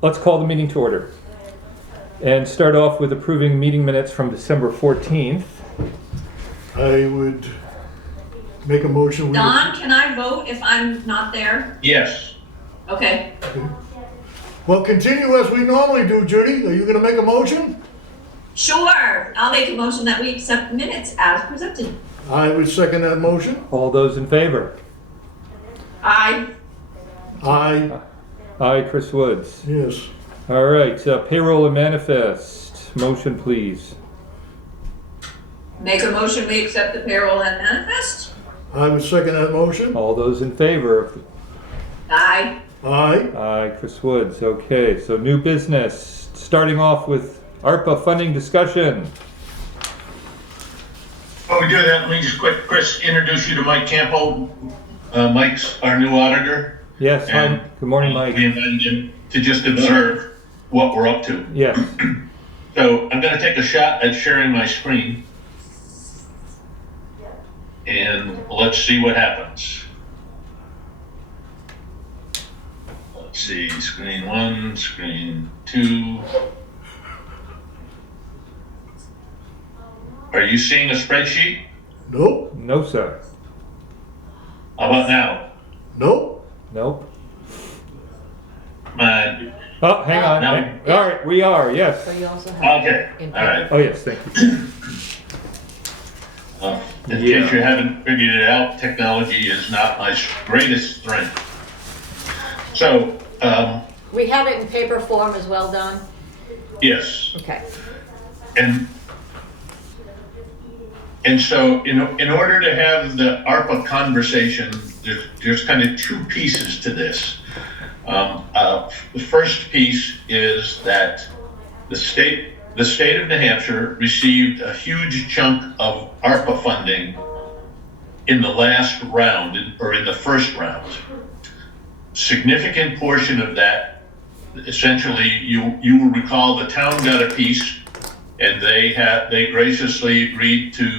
Let's call the meeting to order. And start off with approving meeting minutes from December 14th. I would make a motion. Don, can I vote if I'm not there? Yes. Okay. Well, continue as we normally do, Judy. Are you gonna make a motion? Sure. I'll make a motion that we accept minutes as presented. I would second that motion. All those in favor? Aye. Aye, Aye, Chris Woods. yes. All right, payroll and manifest. Motion, please. Make a motion we accept the payroll and manifest. I would second that motion. All those in favor? Aye. Aye. Aye, Chris Woods. Okay, so new business. Starting off with ARPA funding discussion. Before we do that, let me just quick, Chris, introduce you to Mike Campo. Mike's our new auditor. Yes, hi. And Good morning, Mike. we invited him to just observe what we're up to. Yes. So I'm gonna take a shot at sharing my screen. And let's see what happens. Let's see, screen 1, screen 2. Are you seeing a spreadsheet? Nope, No, sir. How about now? nope. Nope. My, Oh, hang on. No. All right, we are, yes. So you also have. okay, in- all right. Oh, yes, thank you. In Yeah. case you haven't figured it out, technology is not my greatest strength. So, We have it in paper form as well, Don? yes, Okay. and so in order to have the ARPA conversation, there's kind of two pieces to this. The first piece is that the state of New Hampshire received a huge chunk of ARPA funding in the last round, or in the first round. Significant portion of that, essentially, you will recall the town got a piece, and they graciously agreed to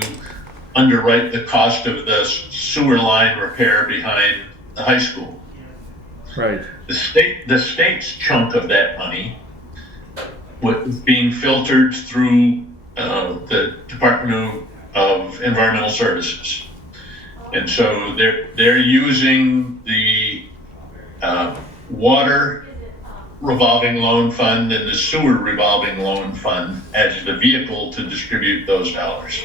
underwrite the cost of the sewer line repair behind the high school. Right. The state's chunk of that money was being filtered through the Department of Environmental Services. And so they're using the water revolving loan fund and the sewer revolving loan fund as the vehicle to distribute those dollars.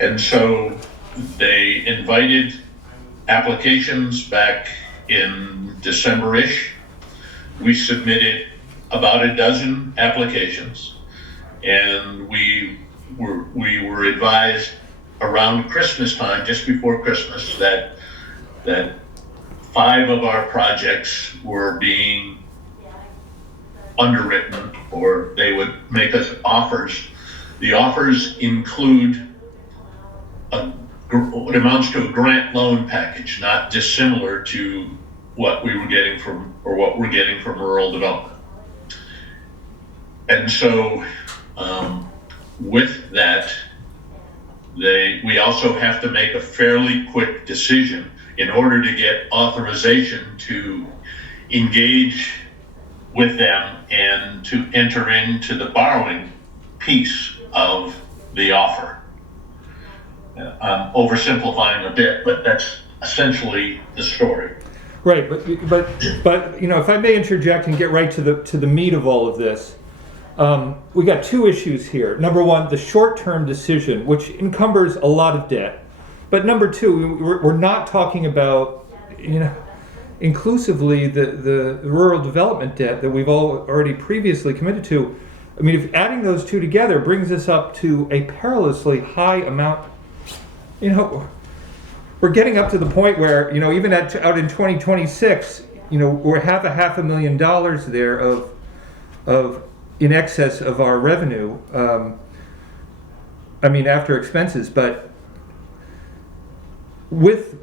And so they invited applications back in December-ish. We submitted about a dozen applications, and we were advised around Christmas time, just before Christmas, that 5 of our projects were being underwritten, or they would make us offers. The offers include what amounts to a grant loan package, not dissimilar to what we were getting from, or what we're getting from rural development. And so with that, we also have to make a fairly quick decision in order to get authorization to engage with them and to enter into the borrowing piece of the offer. I'm oversimplifying a bit, but that's essentially the story. Right, but if I may interject and get right to the meat of all of this, we got two issues here. Number one, the short-term decision, which encumbers a lot of debt. But number two, we're not talking about, inclusively the rural development debt that we've already previously committed to. I mean, if adding those two together brings us up to a perilously high amount, we're getting up to the point where, even out in 2026, we're $500,000 there of in excess of our revenue. After expenses, but with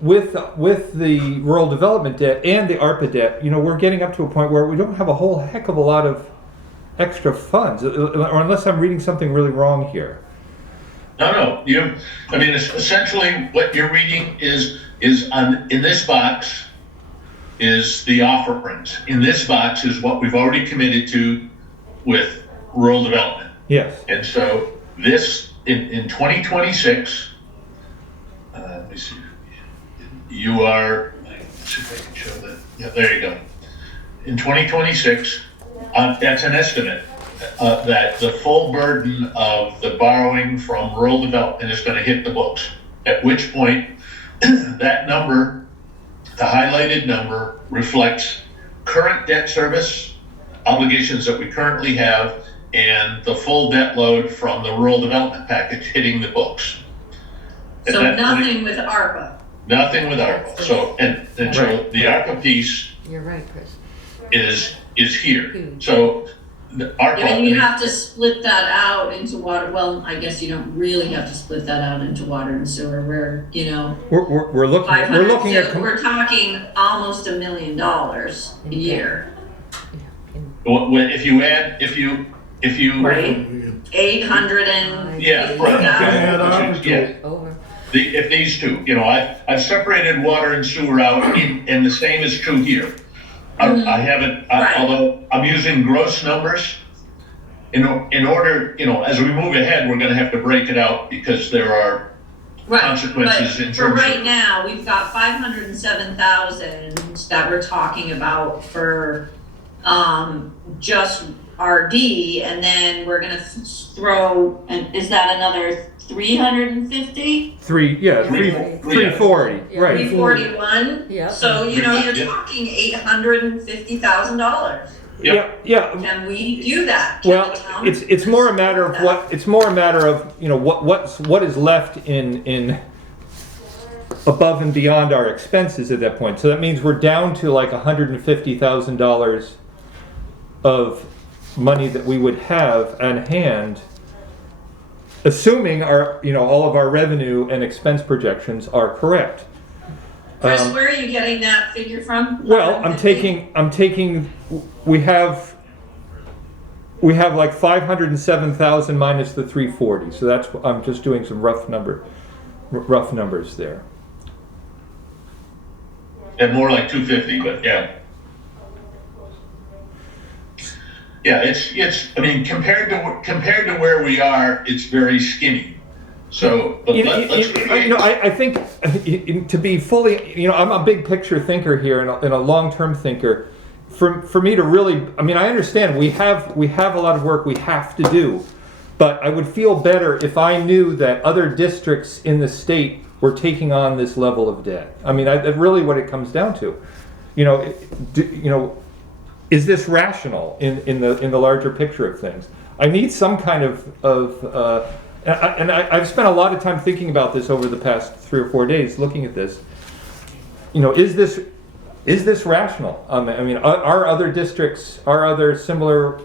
the rural development debt and the ARPA debt, we're getting up to a point where we don't have a whole heck of a lot of extra funds, or unless I'm reading something really wrong here. No. Essentially what you're reading is in this box is the offerings. In this box is what we've already committed to with rural development. Yes. And so this, in 2026, let me see, you are, let's see if I can show that. Yeah, there you go. In 2026, that's an estimate that the full burden of the borrowing from rural development is going to hit the books. At which point, that number, the highlighted number, reflects current debt service obligations that we currently have and the full debt load from the rural development package hitting the books. At So that nothing point, with ARPA. nothing with ARPA. So, and so the ARPA piece You're right, Chris. is here. Huge. So the ARPA. Yeah, and you have to split that out into water, well, I guess you don't really have to split that out into water and sewer, where, you know, We're looking at, 500, we're talking almost $1 million a year, If you add, if you. right? 800 and. Yeah, right. Add ARPA to Yeah. it. Over. If these two, you know, I've separated water and sewer out, and the same is true here. I haven't, Right. although I'm using gross numbers. In order, you know, as we move ahead, we're gonna have to break it out because there are Right, consequences in but for terms right of. now, we've got 507,000 that we're talking about for, just RD, and then we're gonna throw, and is that another 350? 340, Yeah. right. 341? Yeah. So, you know, you're Yeah. talking $850,000. Yeah. Can we do that? Can Well, the town it's more a matter of do what, it's more a matter of, you know, what is left in above and beyond our expenses at that point. So that means we're down to like $150,000 of money that we would have on hand, assuming our, you know, all of our revenue and expense projections are correct. Chris, where are you getting that figure from? Well, I'm 150? taking, we have like 507,000 minus the 340. So that's, I'm just doing some rough numbers there. And more like 250, but yeah. Yeah, it's, I mean, compared to where we are, it's very skinny. So, but let's You know, I think to be fully, you know, I'm a big picture thinker here and a long-term thinker. For me to really, I mean, I understand we have a lot of work we have to do, but I would feel better if I knew that other districts in the state were taking on this level of debt. I mean, that's really what it comes down to. You know, is this rational in the larger picture of things? I need some kind of I've spent a lot of time thinking about this over the past 3 or 4 days, looking at this. You know, is this rational? I mean, are other districts, are other similar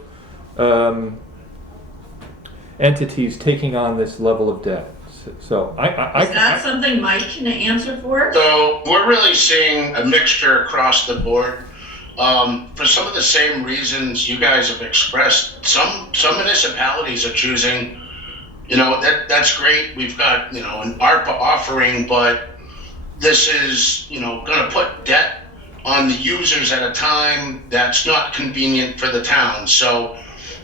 entities taking on this level of debt? So Is that something Mike can answer for? So we're really seeing a mixture across the board. For some of the same reasons you guys have expressed, some municipalities are choosing, you know, that's great. We've got, you know, an ARPA offering, but this is, you know, going to put debt on the users at a time that's not convenient for the town. So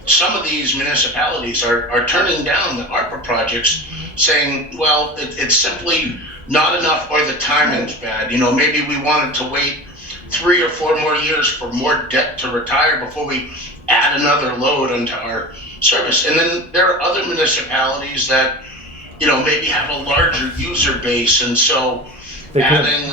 some of these municipalities are turning down the ARPA projects, saying, well, it's simply not enough, or the timing's bad. You know, maybe we wanted to wait 3 or 4 more years for more debt to retire before we add another load onto our service. And then there are other municipalities that, you know, maybe have a larger user base, and so adding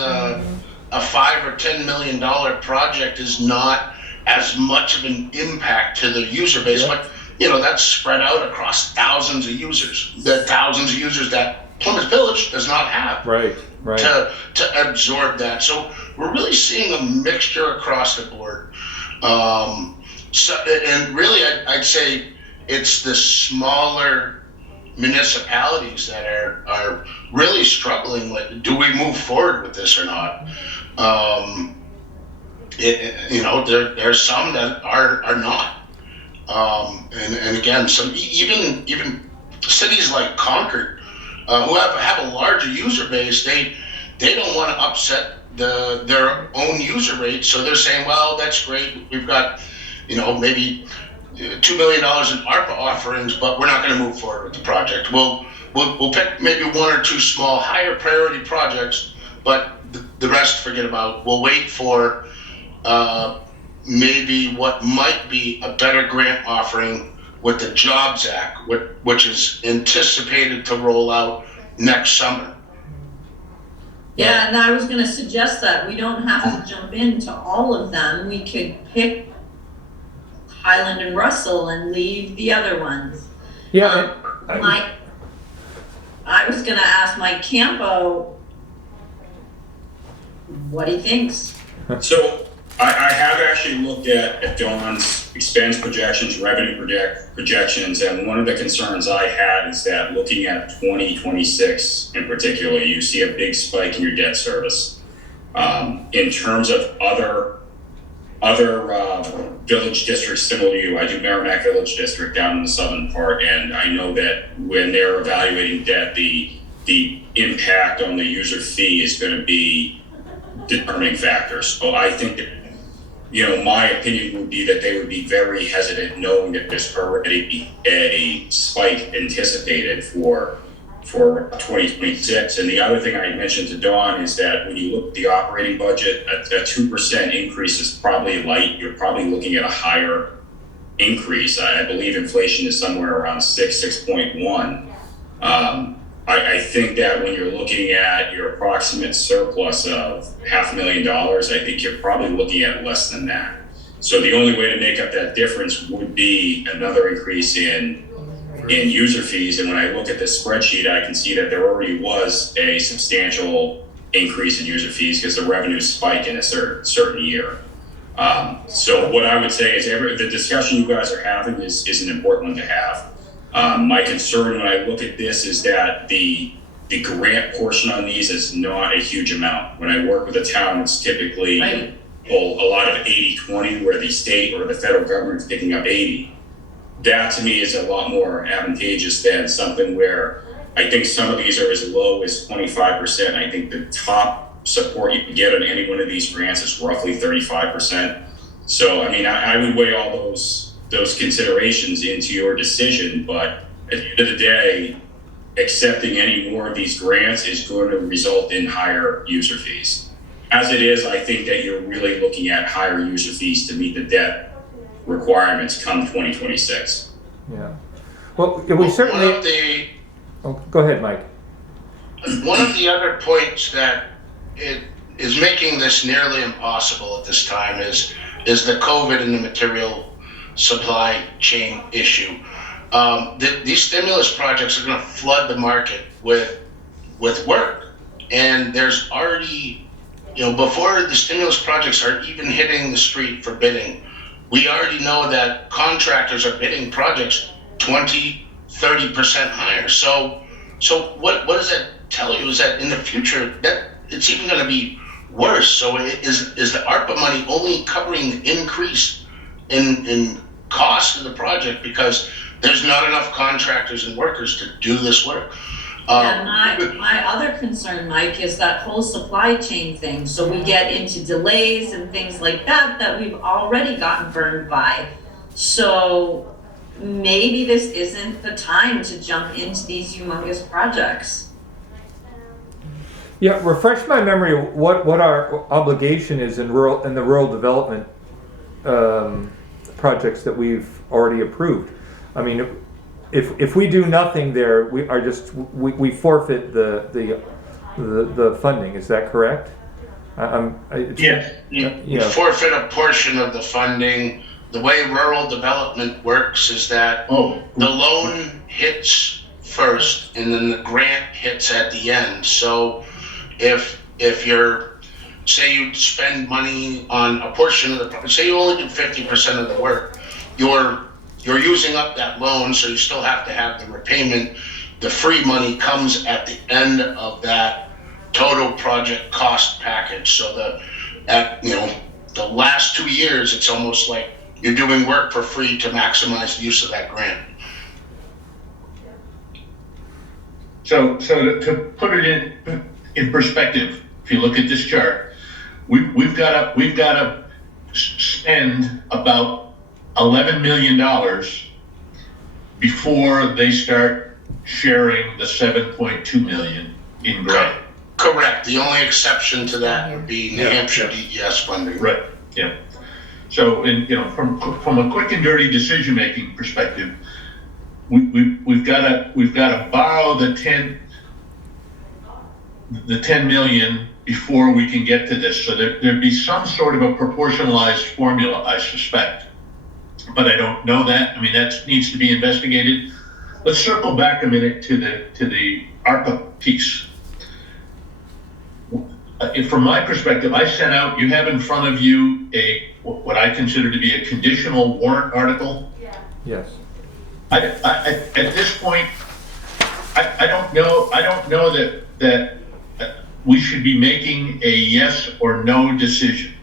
a $5 or $10 million project is not as much of an impact to the user base. Yeah. But, you know, that's spread out across thousands of users. The thousands of users that Plymouth Village does not have. Right. To absorb that. So we're really seeing a mixture across the board. So, and really, I'd say it's the smaller municipalities that are really struggling with, do we move forward with this or not? You know, there's some that are not. And again, some even cities like Concord, who have a larger user base, they don't want to upset their own user rate. So they're saying, well, that's great. We've got, maybe $2 million in ARPA offerings, but we're not going to move forward with the project. We'll pick maybe one or two small higher priority projects, but the rest forget about. We'll wait for maybe what might be a better grant offering with the Jobs Act, which is anticipated to roll out next summer. Yeah, and I was gonna suggest that we don't have to jump into all of them. We could pick Highland and Russell and leave the other ones. Yeah. I was gonna ask Mike Campo what he thinks. So I have actually looked at Dawn's expense projections, revenue projections, and one of the concerns I had is that looking at 2026 in particular, you see a big spike in your debt service. In terms of other village districts similar to you, I do Merrimack Village District down in the southern part, and I know that when they're evaluating debt, the impact on the user fee is going to be determining factors. So I think that, my opinion would be that they would be very hesitant, knowing that there's already a spike anticipated for 2026. And the other thing I mentioned to Dawn is that when you look at the operating budget, a 2% increase is probably light. You're probably looking at a higher increase. I believe inflation is somewhere around 6.1. I think that when you're looking at your approximate surplus of $500,000, I think you're probably looking at less than that. So the only way to make up that difference would be another increase in user fees. And when I look at this spreadsheet, I can see that there already was a substantial increase in user fees because the revenues spike in a certain year. So what I would say is the discussion you guys are having is an important one to have. My concern when I look at this is that the grant portion on these is not a huge amount. When I work with a town, it's typically a lot of 80-20, where the state or the federal government is picking up 80. That to me is a lot more advantageous than something where I think some of these are as low as 25%. I think the top support you can get on any one of these grants is roughly 35%. So, I would weigh all those considerations into your decision, but at the end of the day, accepting any more of these grants is going to result in higher user fees. As it is, I think that you're really looking at higher user fees to meet the debt requirements come 2026. Yeah. Well, we certainly. Go ahead, Mike. One of the other points that it is making this nearly impossible at this time is the COVID and the material supply chain issue. These stimulus projects are going to flood the market with work, and there's already, before the stimulus projects are even hitting the street for bidding, we already know that contractors are bidding projects 20-30% higher. So what does that tell you? Is that in the future that it's even going to be worse? So is the ARPA money only covering the increase in cost of the project because there's not enough contractors and workers to do this work? My other concern, Mike, is that whole supply chain thing. So we get into delays and things like that we've already gotten burned by. So maybe this isn't the time to jump into these humongous projects. Yeah, refresh my memory of what our obligation is in the rural development projects that we've already approved. If we do nothing there, we forfeit the funding. Is that correct? Yes. You forfeit a portion of the funding. The way rural development works is that the loan hits first, and then the grant hits at the end. So if say you spend money on a portion of the project, say you only do 50% of the work, you're using up that loan, so you still have to have the repayment. The free money comes at the end of that total project cost package. So the last 2 years, it's almost like you're doing work for free to maximize the use of that grant. So to put it in perspective, if you look at this chart, we've got to spend about $11 million before they start sharing the 7.2 million in grant. Correct. The only exception to that would be New Hampshire DES funding. Right. Yeah. So, from a quick and dirty decision-making perspective, we've got to borrow the 10 million before we can get to this. So there'd be some sort of a proportionalized formula, I suspect, but I don't know that. I mean, that needs to be investigated. Let's circle back a minute to the ARPA piece. From my perspective, I sent out, you have in front of you what I consider to be a conditional warrant article. Yes. At this point, I don't know that we should be making a yes or no decision.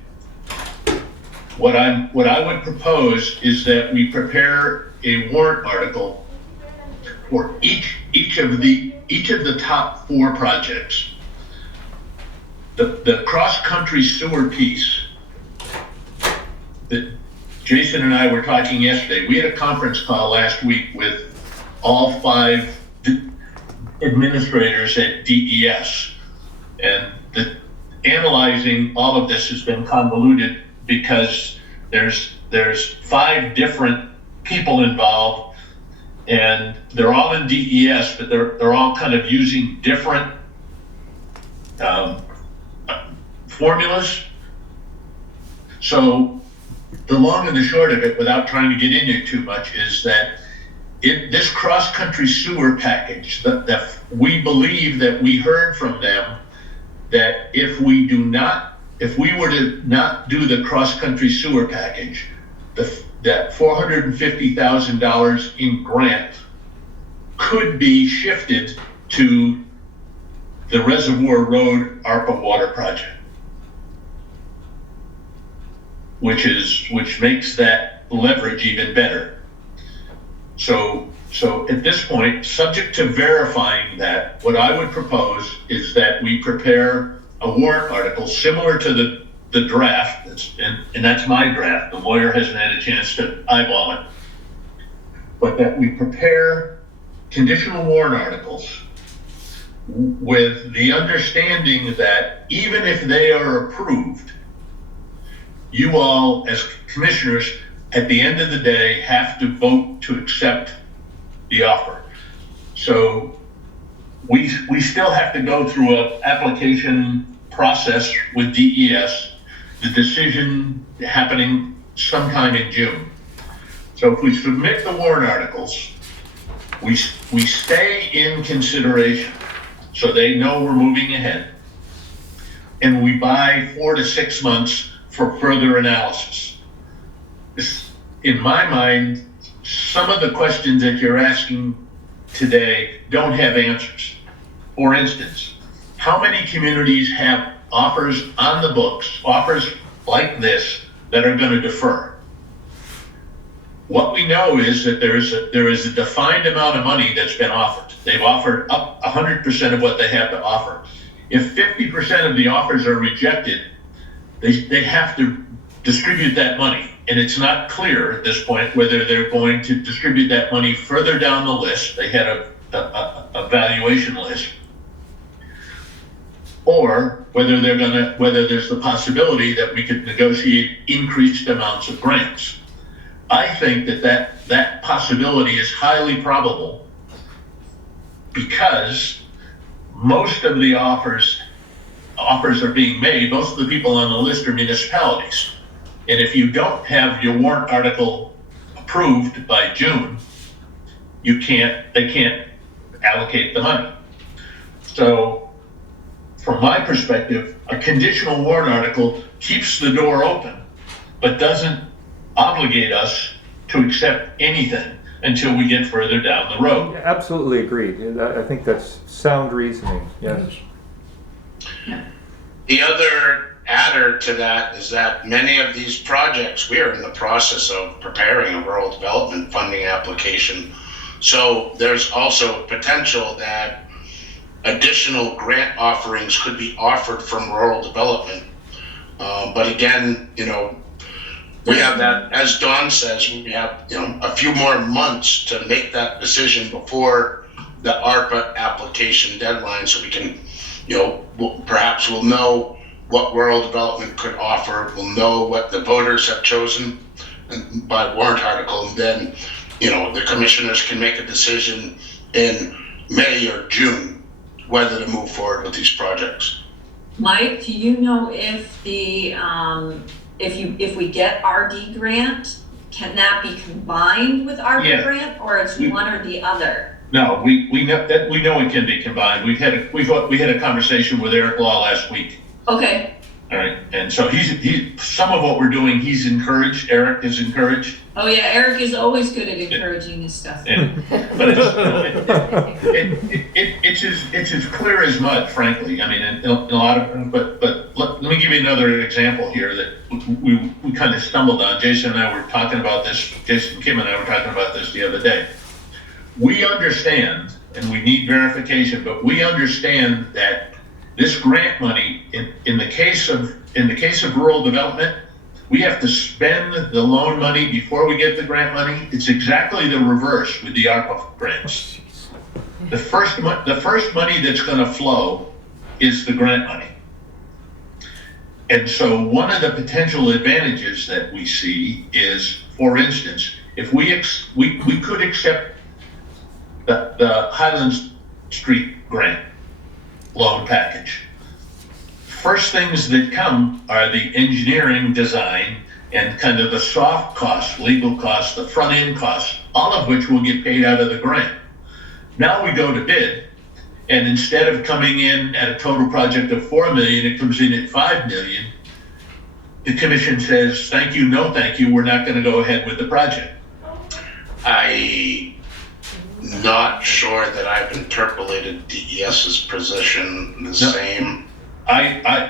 What I would propose is that we prepare a warrant article for each of the top 4 projects. The cross-country sewer piece that Jason and I were talking yesterday, we had a conference call last week with all 5 administrators at DES, and analyzing all of this has been convoluted because there's 5 different people involved, and they're all in DES, but they're all kind of using different formulas. So the long and the short of it, without trying to get into it too much, is that this cross-country sewer package, that we believe that we heard from them that if we were to not do the cross-country sewer package, that $450,000 in grant could be shifted to the Reservoir Road ARPA water project, which makes that leverage even better. So at this point, subject to verifying that, what I would propose is that we prepare a warrant article similar to the draft, and that's my draft. The lawyer hasn't had a chance to eyeball it, but that we prepare conditional warrant articles with the understanding that even if they are approved, you all as commissioners at the end of the day have to vote to accept the offer. So we still have to go through an application process with DES, the decision happening sometime in June. So if we submit the warrant articles, we stay in consideration so they know we're moving ahead, and we buy 4 to 6 months for further analysis. In my mind, some of the questions that you're asking today don't have answers. For instance, how many communities have offers on the books, offers like this, that are going to defer? What we know is that there is a defined amount of money that's been offered. They've offered up 100% of what they have to offer. If 50% of the offers are rejected, they have to distribute that money. And it's not clear at this point whether they're going to distribute that money further down the list. They had a valuation list, or whether there's the possibility that we could negotiate increased amounts of grants. I think that possibility is highly probable because most of the offers are being made. Most of the people on the list are municipalities. And if you don't have your warrant article approved by June, they can't allocate the money. So from my perspective, a conditional warrant article keeps the door open, but doesn't obligate us to accept anything until we get further down the road. Yeah, absolutely agreed. I think that's sound reasoning, yes. The other adder to that is that many of these projects, we are in the process of preparing a rural development funding application. So there's also potential that additional grant offerings could be offered from rural development. But again, we have that, as Don says, we have, a few more months to make that decision before the ARPA application deadline, so we can, perhaps we'll know what rural development could offer, we'll know what the voters have chosen by warrant article, and then, the commissioners can make a decision in May or June whether to move forward with these projects. Mike, do you know if the, if we get RD grant, can that be combined with ARPA Yeah. grant, or it's one or the other? No, we know that, we know it can be combined. We had a conversation with Eric Law last week. Okay, All right, and so he's some of what we're doing, he's encouraged, Eric is encouraged. oh yeah, Eric is always good at encouraging this stuff. But it's as clear as mud, frankly. I mean, in a lot of, but let me give you another example here that we kind of stumbled on. Jason and I were talking about this, Jason Kim and I were talking about this the other day. We understand, and we need verification, but we understand that this grant money, in the case of rural development, we have to spend the loan money before we get the grant money. It's exactly the reverse with the ARPA grants. The first money that's going to flow is the grant money. And so one of the potential advantages that we see is, for instance, if we could accept the Highland Street grant loan package. First things that come are the engineering design and kind of the soft costs, legal costs, the front end costs, all of which will get paid out of the grant. Now we go to bid, and instead of coming in at a total project of $4 million, it comes in at $5 million. The commission says, thank you, no thank you, we're not going to go ahead with the project. I'm not sure that I've interpolated DES's position the same.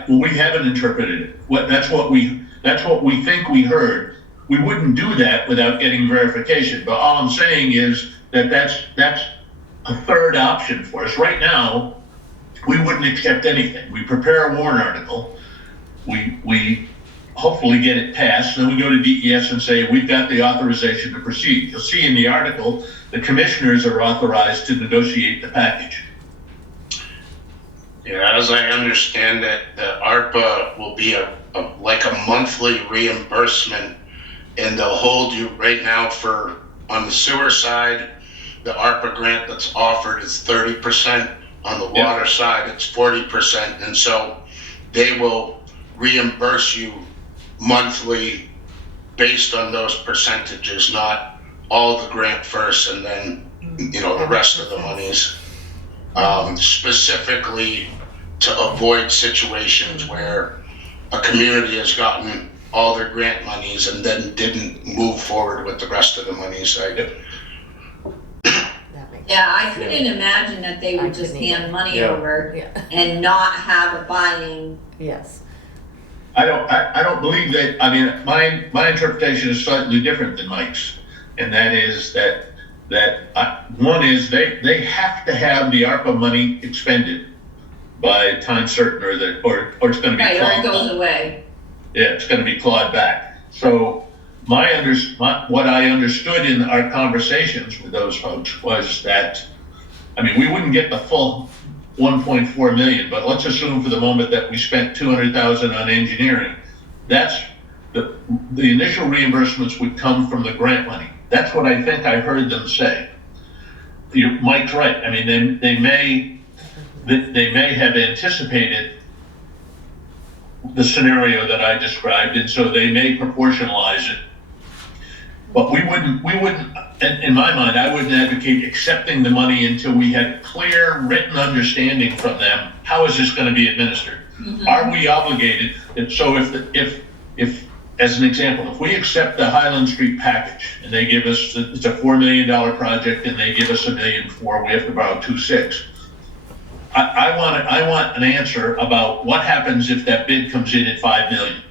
We haven't interpreted it. That's what we think we heard. We wouldn't do that without getting verification. But all I'm saying is that's a third option for us. Right now, we wouldn't accept anything. We prepare a warrant article. We hopefully get it passed. Then we go to DES and say, we've got the authorization to proceed. You'll see in the article, the commissioners are authorized to negotiate the package. Yeah, as I understand it, the ARPA will be like a monthly reimbursement, and they'll hold you right now on the sewer side, the ARPA grant that's offered is 30%. On the water side, it's 40%. And so they will reimburse you monthly based on those percentages, not all the grant first and then, the rest of the monies. Specifically to avoid situations where a community has gotten all their grant monies and then didn't move forward with the rest of the monies. Yeah, I couldn't imagine that they would just hand money over and not have a buy-in. Yes. I don't believe that. I mean, my interpretation is slightly different than Mike's, and that is that one is they have to have the ARPA money expended by time certain, or it's going to be Right, or clawed it goes back. away. Yeah, it's going to be clawed back. So what I understood in our conversations with those folks was that, I mean, we wouldn't get the full 1.4 million, but let's assume for the moment that we spent 200,000 on engineering. That's the initial reimbursements would come from the grant money. That's what I think I heard them say. Mike's right. I mean, they may have anticipated the scenario that I described, and so they may proportionalize it. But we wouldn't, in my mind, I wouldn't advocate accepting the money until we had clear written understanding from them. How is this going to be administered? Mm-hmm. Are we obligated? And so if, as an example, if we accept the Highland Street package and they give us, it's a $4 million project and they give us $1.4 million, we have to borrow 2.6. I want an answer about what happens if that bid comes in at $5 million.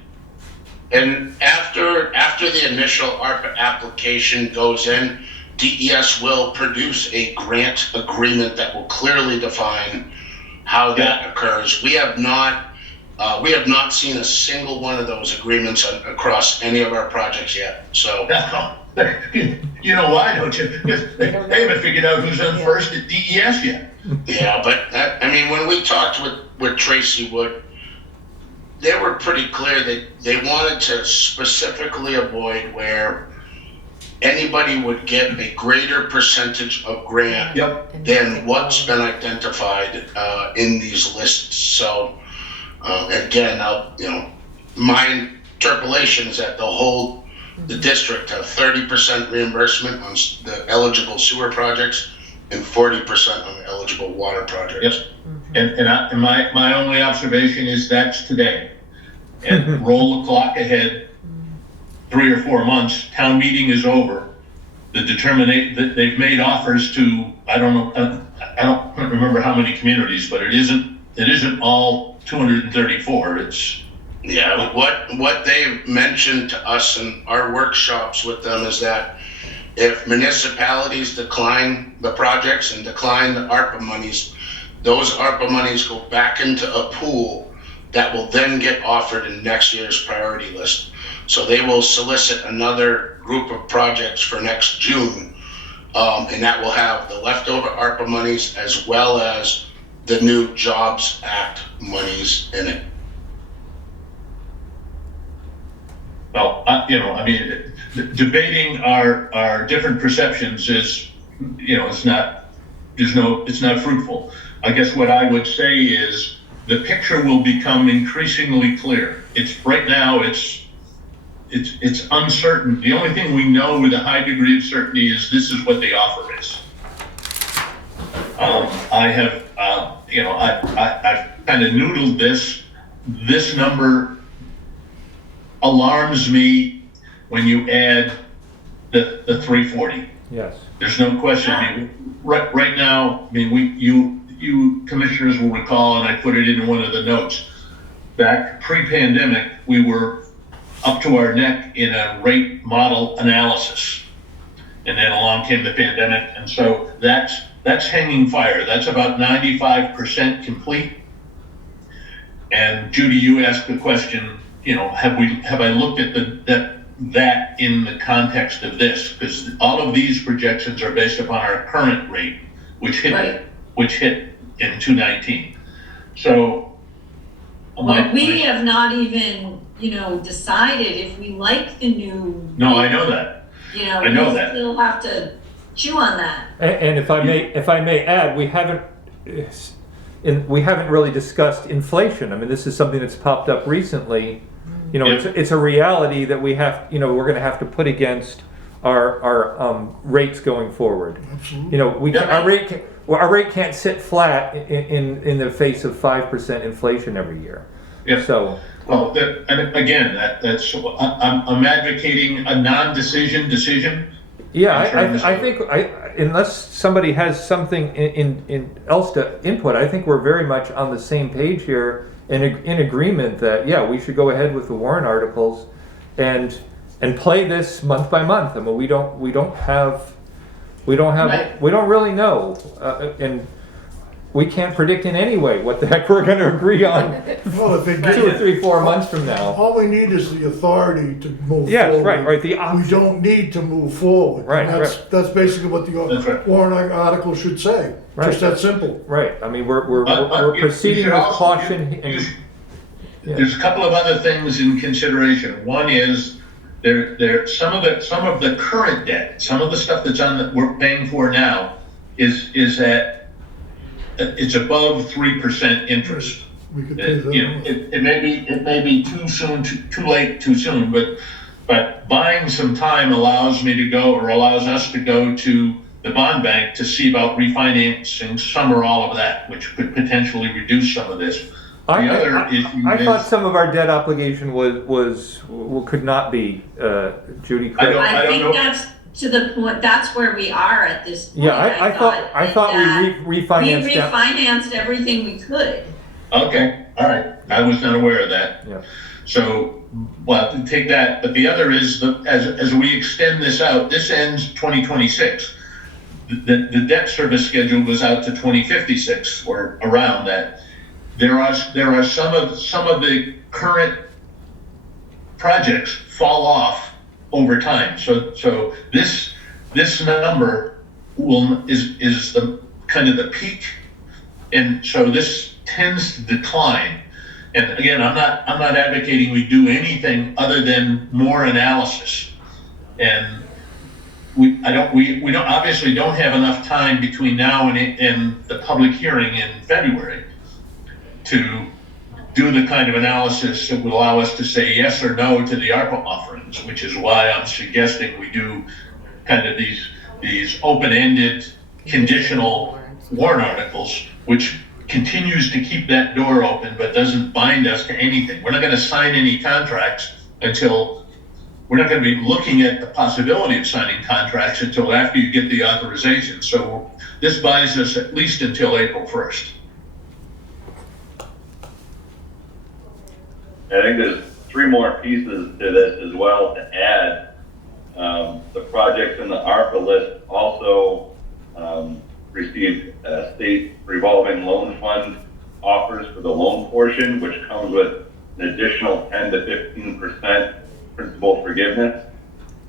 And after the initial ARPA application goes in, DES will produce a grant agreement that will clearly define how that occurs. We have not We have not seen a single one of those agreements across any of our projects yet, so. You know why, don't you? Because they haven't figured out who's on first at DES yet. Yeah, but I mean, when we talked with Tracy Wood, they were pretty clear that they wanted to specifically avoid where anybody would get a greater percentage of grant Yep. than what's been identified in these lists. So again, my interpolation is that they'll hold the district to 30% reimbursement on the eligible sewer projects and 40% on the eligible water projects. Yep. And my only observation is that's today. And roll the clock ahead 3 or 4 months, town meeting is over. They've made offers to, I don't remember how many communities, but it isn't all 234. It's, yeah, what they've mentioned to us in our workshops with them is that if municipalities decline the projects and decline the ARPA monies, those ARPA monies go back into a pool that will then get offered in next year's priority list. So they will solicit another group of projects for next June, and that will have the leftover ARPA monies as well as the new Jobs Act monies in it. well, debating our different perceptions is, it's not fruitful. I guess what I would say is the picture will become increasingly clear. Right now, it's uncertain. The only thing we know with a high degree of certainty is this is what the offer is. I've kind of noodled this. This number alarms me when you add the 340. Yes. There's no question. I mean, right now, I mean, you commissioners will recall, and I put it in one of the notes, back pre-pandemic, we were up to our neck in a rate model analysis. And then along came the pandemic. And so that's hanging fire. That's about 95% complete. And Judy, you asked the question, have I looked at that in the context of this? Because all of these projections are based upon our current rate, which hit in 2019. So we have not even, decided if we like the new. No, I know that. I know that. We still have to chew on that. And if I may add, we haven't really discussed inflation. I mean, this is something that's popped up recently. It's a reality that we have. We're going to have to put against our rates going forward. Absolutely. Our rate can't sit flat in the face of 5% inflation every year. Yeah. So. Well, and again, that's I'm advocating a non-decision. Yeah, I think unless somebody has something else to input, I think we're very much on the same page here in agreement that we should go ahead with the warrant articles and play this month by month. I mean, we don't really know, and we can't predict in any way what the heck we're going to agree on Well, if they 2 or 3, 4 months from now. all we need is the authority to move Yes, forward. right, the option. We don't need to move forward. Right, And that's basically what That's the right. warrant article should say. Right. Just that simple. Right. I mean, we're You proceeding should with also- caution. There's a couple of other things in consideration. One is some of the current debt, some of the stuff that's we're paying for now is that it's above 3% interest. We could pay that. It may be too soon, too late, too soon, but buying some time allows us to go to the bond bank to see about refinancing some or all of that, which could potentially reduce some of this. I thought some of our debt obligation could not be, Judy. I don't I think know. that's to the point. That's where we are at this point. Yeah, I thought we refinanced. We refinanced everything we could. Okay, all right. I was not aware of that. Yeah. So, well, take that. But the other is as we extend this out, this ends 2026. The debt service schedule goes out to 2056 or around that. there are some of the current projects fall off over time. So this number is the kind of the peak, and so this tends to decline. And again, I'm not advocating we do anything other than more analysis. And we obviously don't have enough time between now and the public hearing in February to do the kind of analysis that would allow us to say yes or no to the ARPA offerings, which is why I'm suggesting we do kind of these open-ended conditional warrant articles, which continues to keep that door open but doesn't bind us to anything. We're not going to sign any contracts until, we're not going to be looking at the possibility of signing contracts until after you get the authorization. So this buys us at least until April 1st. I think there's 3 more pieces to this as well to add. The projects in the ARPA list also received state revolving loan fund offers for the loan portion, which comes with an additional 10 to 15% principal forgiveness,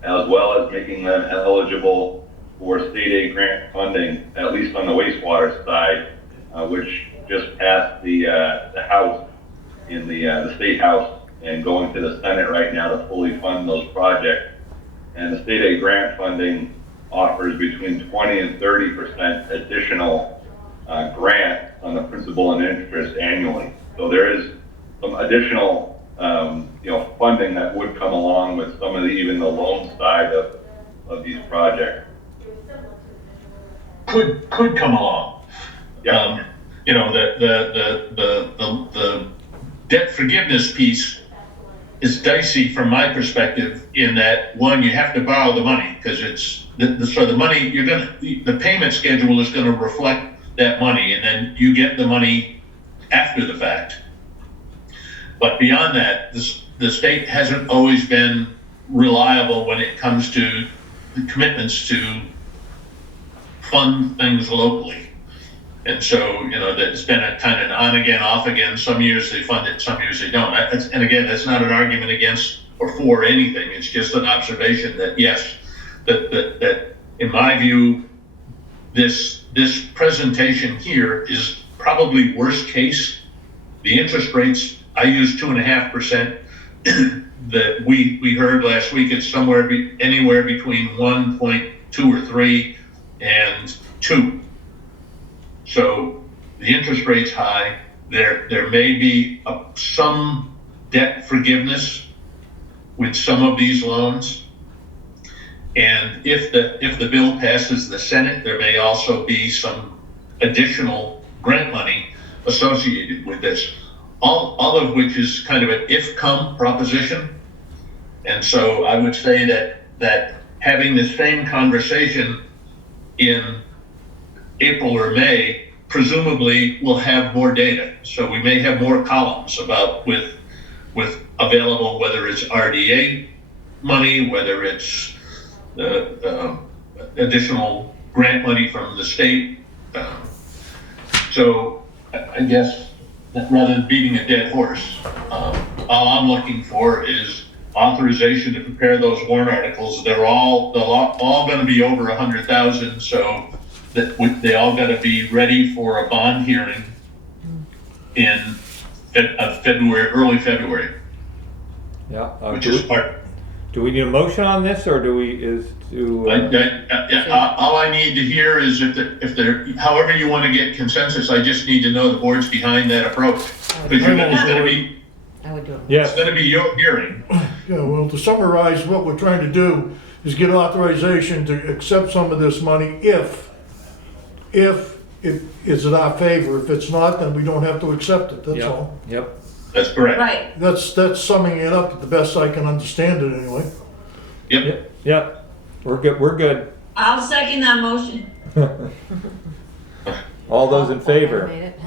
as well as making them eligible for state aid grant funding, at least on the wastewater side, which just passed the House in the State House and going to the Senate right now to fully fund those projects. And the state aid grant funding offers between 20 and 30% additional grant on the principal and interest annually. So there is some additional funding that would come along with some of even the loan side of these projects. Could come along. Yeah. The debt forgiveness piece is dicey from my perspective in that, one, you have to borrow the money because it's so the money the payment schedule is going to reflect that money, and then you get the money after the fact. But beyond that, the state hasn't always been reliable when it comes to the commitments to fund things locally. And so, that's been a kind of an on again, off again. Some years they fund it, some years they don't. And again, that's not an argument against or for anything. It's just an observation that yes, that in my view, this presentation here is probably worst case. The interest rates, I use 2.5%. That we heard last week, it's anywhere between 1.2 or 3 and 2. So the interest rate's high. There may be some debt forgiveness with some of these loans. And if the bill passes the Senate, there may also be some additional grant money associated with this. All of which is kind of an if-come proposition. And so I would say that having the same conversation in April or May, presumably we'll have more data. So we may have more columns about with available, whether it's RDA money, whether it's additional grant money from the state. So I guess rather than beating a dead horse, all I'm looking for is authorization to prepare those warrant articles. They're all going to be over 100,000, so that they all got to be ready for a bond hearing in February, early February. Yeah. Which is part. Do we need a motion on this, or all I need to hear is if there, however you want to get consensus, I just need to know the board's behind that approach. Because it's going to be, I would do it. Yes. it's going to be your hearing. Yeah, well, to summarize, what we're trying to do is get authorization to accept some of this money if it is in our favor. If it's not, then we don't have to accept it, that's all. Yep. That's correct. Right. That's summing it up the best I can understand it anyway. Yep. Yep. We're good. I'll second that motion. All those in favor? Made it.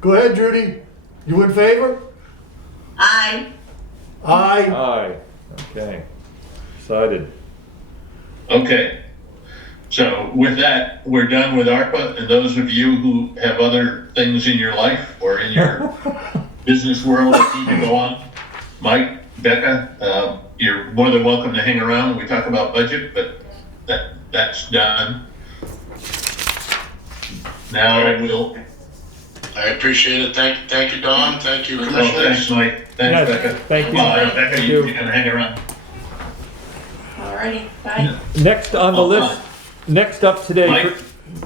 Go ahead, Judy. You in favor? Aye. Aye. Aye. Okay. Decided. Okay. So with that, we're done with ARPA, and those of you who have other things in your life or in your business world that need to go on, Mike, Becca, you're more than welcome to hang around when we talk about budget, but that's done. Now I appreciate it. Thank you, Don. Thank you, Well, Commissioners. thanks, Mike. Thanks, Yes, Becca. thank you. Becca, Thank you you. can hang around. Alrighty, bye. Next on the list, next up today. Mike?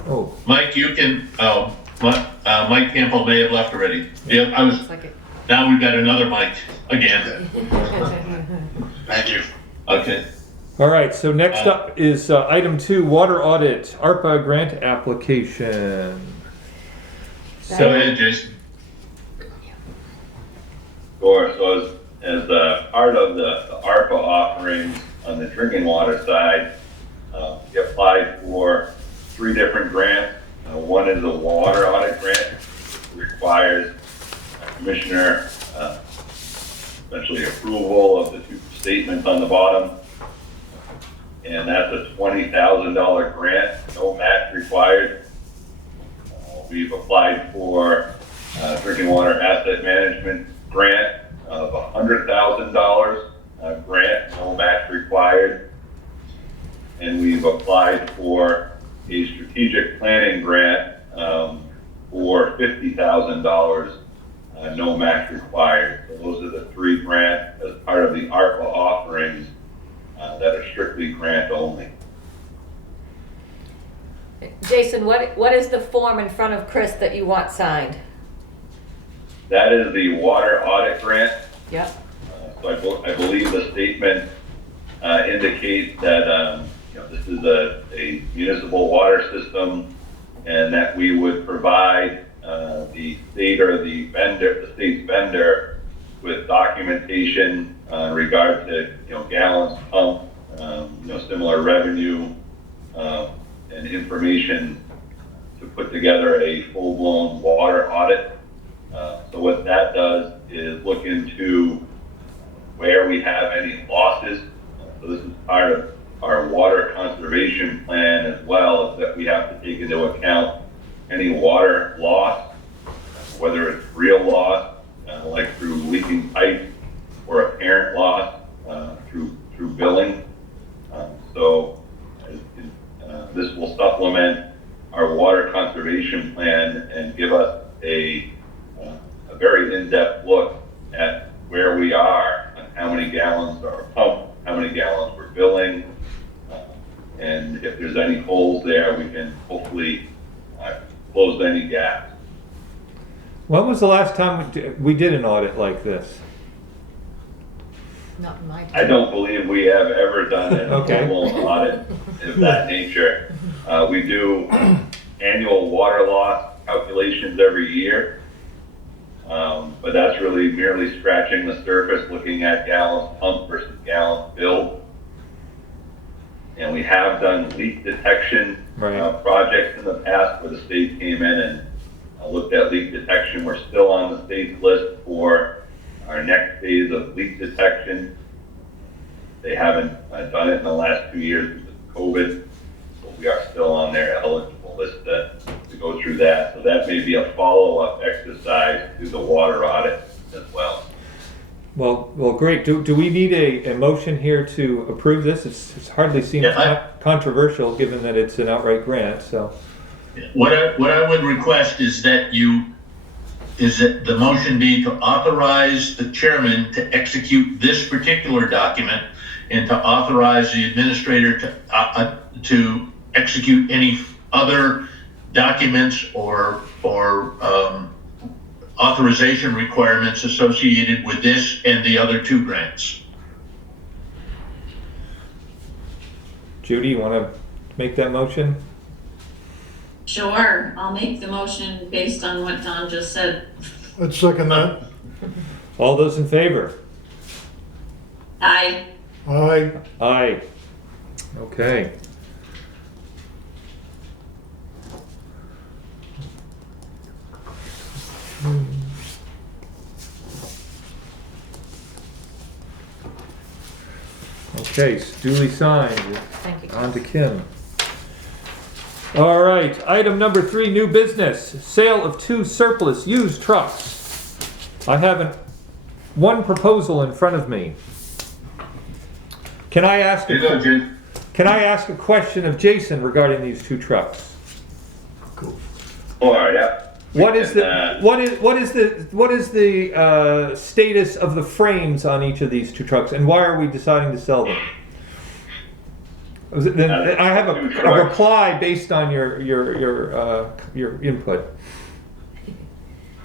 Oh, Mike, you can, Mike Campbell may have left already. Yeah, Looks like it. now we've got another Mike again. Thank you. Okay. all right, so next up is item 2, water audit, ARPA grant application. Go ahead, Jason. Sure. So as part of the ARPA offerings on the drinking water side, we applied for 3 different grants. One is a water audit grant, which requires commissioner essentially approval of the 2 statements on the bottom. And that's a $20,000 grant, no match required. We've applied for drinking water asset management grant of $100,000 grant, no match required. And we've applied for a strategic planning grant for $50,000, no match required. So those are the 3 grants as part of the ARPA offerings that are strictly grant only. Jason, what is the form in front of Chris that you want signed? That is the water audit grant. Yep. So I believe the statement indicates that this is a municipal water system, and that we would provide the state or the state's vendor with documentation in regard to gallons pumped, similar revenue and information to put together a full-blown water audit. So what that does is look into where we have any losses. So this is part of our water conservation plan as well, is that we have to take into account any water loss, whether it's real loss, like through leaking pipe, or apparent loss through billing. So this will supplement our water conservation plan and give us a very in-depth look at where we are and how many gallons are pumped, how many gallons we're billing, and if there's any holes there, we can hopefully close any gaps. When was the last time we did an audit like this? Not in my time. I don't believe we have ever done an Okay. full audit of that nature. We do annual water loss calculations every year, but that's really merely scratching the surface, looking at gallons pumped versus gallons billed. And we have done leak detection projects in the past where the state came in and looked at leak detection. We're still on the state's list for our next phase of leak detection. They haven't done it in the last 2 years because of COVID, but we are still on their eligible list to go through that. So that may be a follow-up exercise to the water audit as well. Well, great. Do we need a motion here to approve this? It's hardly seems controversial given that it's an outright grant, so. What I would request is that the motion be to authorize the chairman to execute this particular document and to authorize the administrator to execute any other documents or authorization requirements associated with this and the other 2 grants. Judy, you want to make that motion? Sure, I'll make the motion based on what Don just said. Let's second that. All those in favor? Aye. Aye. Aye. Okay. Okay, it's duly signed. Thank you. On to Kim. All right, item number 3, new business, sale of 2 surplus used trucks. I have one proposal in front of me. Can I ask Here you go, Jim. a question of Jason regarding these 2 trucks? Or, yeah. What is the status of the frames on each of these 2 trucks, and why are we deciding to sell them? Then I have a reply based on your input.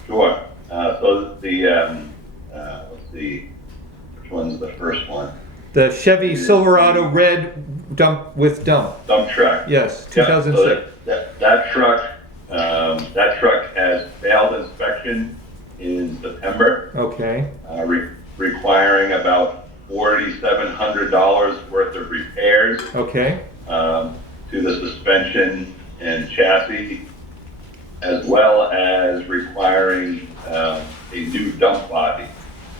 Sure. So let's see, which one's the first one? The Chevy Silverado red dump Dump truck. Yes, Yeah, 2006. so that truck has failed inspection in September, Okay. requiring about $4,700 worth of repairs Okay. to the suspension and chassis, as well as requiring a new dump body.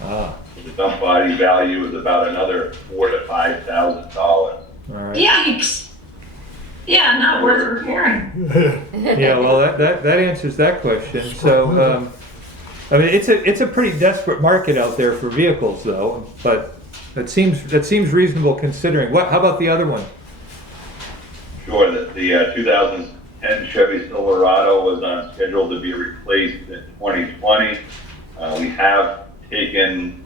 Ah. The dump body value is about another $4,000 to $5,000. All right. Yikes. Yeah, not worth repairing. Yeah. Well, that answers that question. So, I mean, it's a pretty desperate market out there for vehicles, though. But that seems reasonable considering. How about the other one? Sure, the 2010 Chevy Silverado was on schedule to be replaced in 2020. We have taken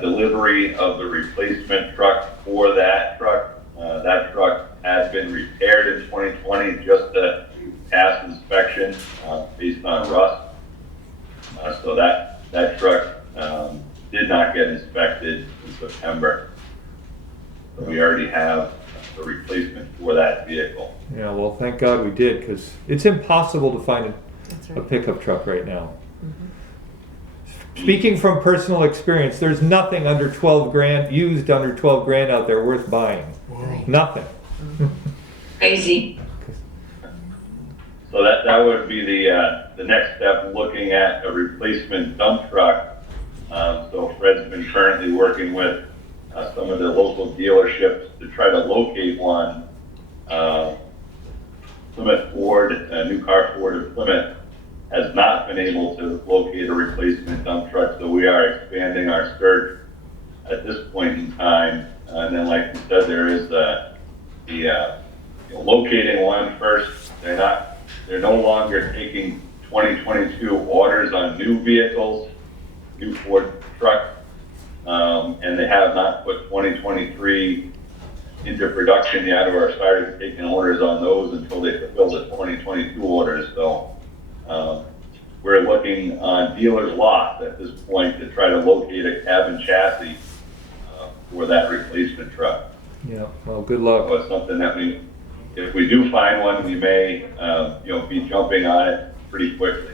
delivery of the replacement truck for that truck. That truck has been repaired in 2020 just to pass inspection based on rust. So that truck did not get inspected in September. So we already have the replacement for that vehicle. Yeah. Well, thank God we did, because it's impossible to find That's a right. pickup truck right now. Speaking from personal experience, there's nothing under 12 grand, used under 12 grand out there worth buying. Nothing. Crazy. So that would be the next step, looking at a replacement dump truck. So Fred's been currently working with some of the local dealerships to try to locate one. Plymouth Ford, New Car Ford of Plymouth, has not been able to locate a replacement dump truck, so we are expanding our search at this point in time. And then, like you said, there is locating one first. They're no longer taking 2022 orders on new vehicles, new Ford trucks, and they have not put 2023 into production yet, or started taking orders on those until they fulfill the 2022 orders. So we're looking on dealers' lots at this point to try to locate a cab and chassis for that replacement truck. Yeah. Well, good luck. So it's something that if we do find one, we may, be jumping on it pretty quickly.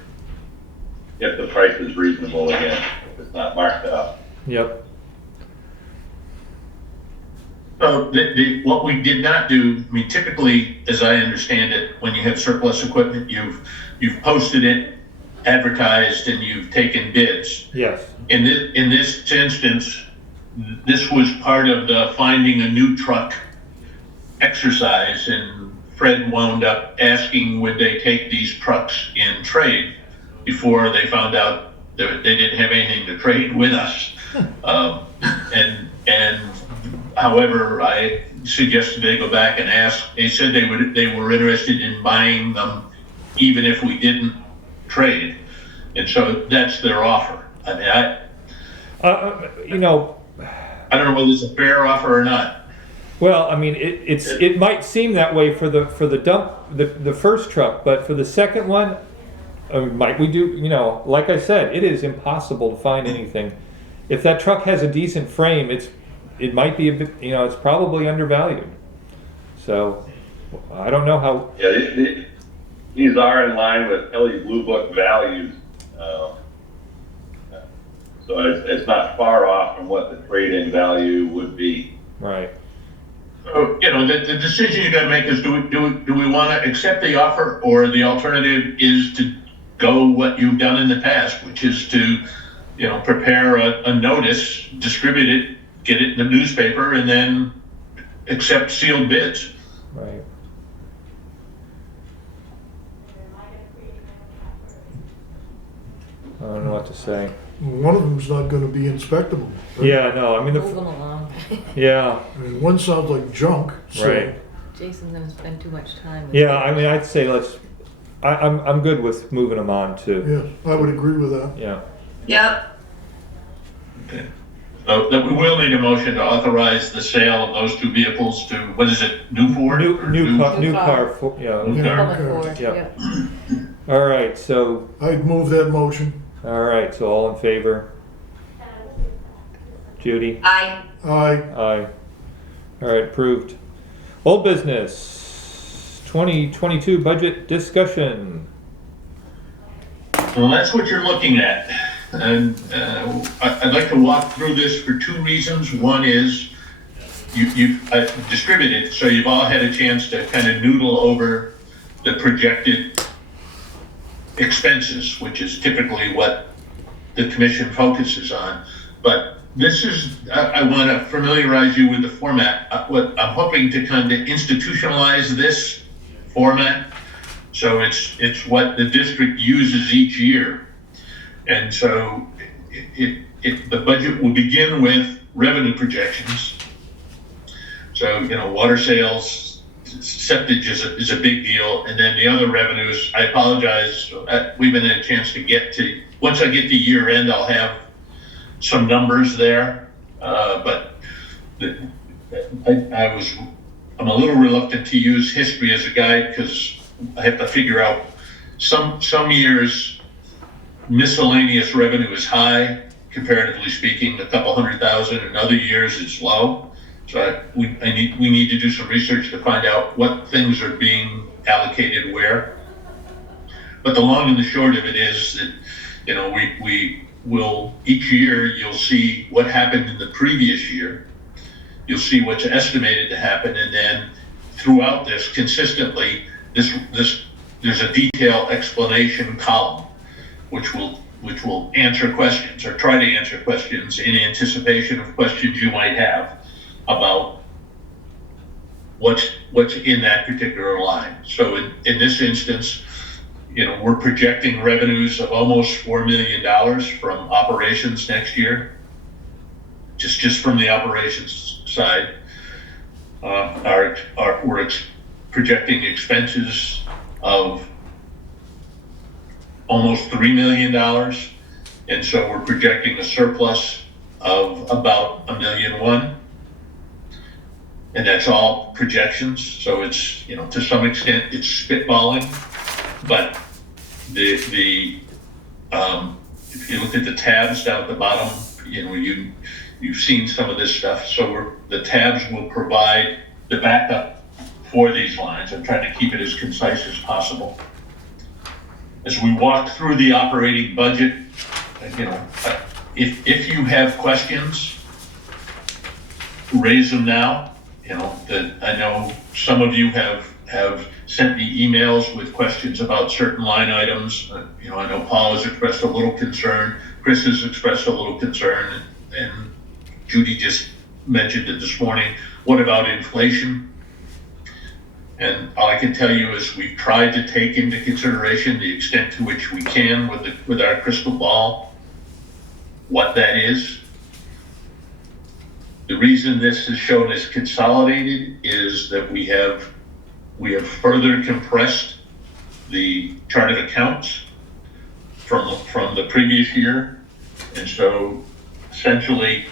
If the price is reasonable again, if it's not marked up. Yep. So what we did not do, I mean, typically, as I understand it, when you have surplus equipment, you've posted it, advertised, and you've taken bids. Yes. In this instance, this was part of the finding a new truck exercise, and Fred wound up asking would they take these trucks in trade before they found out that they didn't have anything to trade with us. And however, I suggested they go back and ask. They said they were interested in buying them even if we didn't trade, and so that's their offer. I mean, I don't know whether it's a fair offer or not. Well, I mean, it might seem that way for the first truck, but for the second one, might we do? Like I said, it is impossible to find anything. If that truck has a decent frame, it might be a bit, it's probably undervalued. So I don't know how. Yeah, these are in line with Kelley Blue Book values. So it's not far off from what the trade-in value would be. Right. So, the decision you got to make is do we want to accept the offer, or the alternative is to go what you've done in the past, which is to, prepare a notice, distribute it, get it in the newspaper, and then accept sealed bids. Right. don't know what to say. One of them's not gonna be inspectable. Yeah, no, I mean, Move them along. yeah, I mean, one sounds like junk, so. right. Jason's gonna spend too much time. with Yeah, it. I mean, I'd say I'm good with moving them on too. Yes, I would agree with that. Yeah. Yep, Okay. So that we will need a motion to authorize the sale of those two vehicles to, what is it, New Ford? or New New car, car. yeah. New car. Plymouth Ford, Yeah. yeah. All right, so, I'd move that motion. all right, so all in favor? Judy? I, Aye. Aye. All right, approved. Old business, 2022 budget discussion. Well, that's what you're looking at. And I'd like to walk through this for two reasons. One is you've distributed, so you've all had a chance to kind of noodle over the projected expenses, which is typically what the commission focuses on. But this is, I want to familiarize you with the format. What I'm hoping to kind of institutionalize this format. So it's what the district uses each year. And so the budget will begin with revenue projections. So, water sales, septage is a big deal. And then the other revenues, I apologize, we haven't had a chance to get to, once I get to year end, I'll have some numbers there. But I'm a little reluctant to use history as a guide because I have to figure out some years miscellaneous revenue is high, comparatively speaking, a couple 100,000. In other years, it's low. So we need to do some research to find out what things are being allocated where. But the long and the short of it is that, we will, each year, you'll see what happened in the previous year. You'll see what's estimated to happen. And then throughout this, consistently, there's a detailed explanation column which will answer questions or try to answer questions in anticipation of questions you might have about what's in that particular line. So in this instance, we're projecting revenues of almost $4 million from operations next year, just from the operations side. We're projecting expenses of almost $3 million, and so we're projecting a surplus of about $1.1 million, and that's all projections. So it's to some extent it's spitballing, but if you look at the tabs down at the bottom, you've seen some of this stuff. So the tabs will provide the backup for these lines. I'm trying to keep it as concise as possible. As we walk through the operating budget, if you have questions, raise them now. I know some of you have sent me emails with questions about certain line items. I know Paul has expressed a little concern, Chris has expressed a little concern, and Judy just mentioned it this morning. What about inflation? And all I can tell you is we've tried to take into consideration the extent to which we can with our crystal ball, what that is. The reason this is shown as consolidated is that we have further compressed the chart of accounts from the previous year. And so essentially,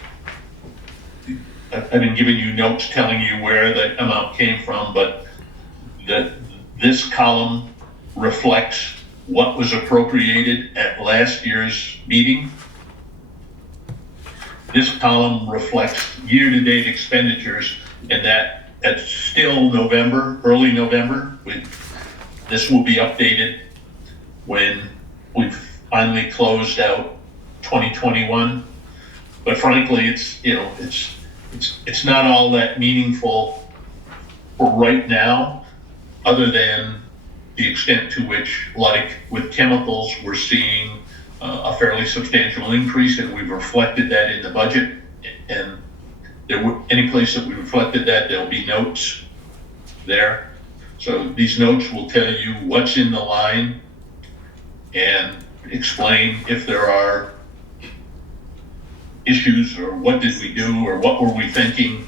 I've been giving you notes telling you where the amount came from, but this column reflects what was appropriated at last year's meeting. This column reflects year-to-date expenditures, and that's still November, early November. This will be updated when we've finally closed out 2021. But frankly, it's not all that meaningful for right now, other than the extent to which, like with chemicals, we're seeing a fairly substantial increase, and we've reflected that in the budget. And any place that we reflected that, there'll be notes there. So these notes will tell you what's in the line and explain if there are issues, or what did we do, or what were we thinking.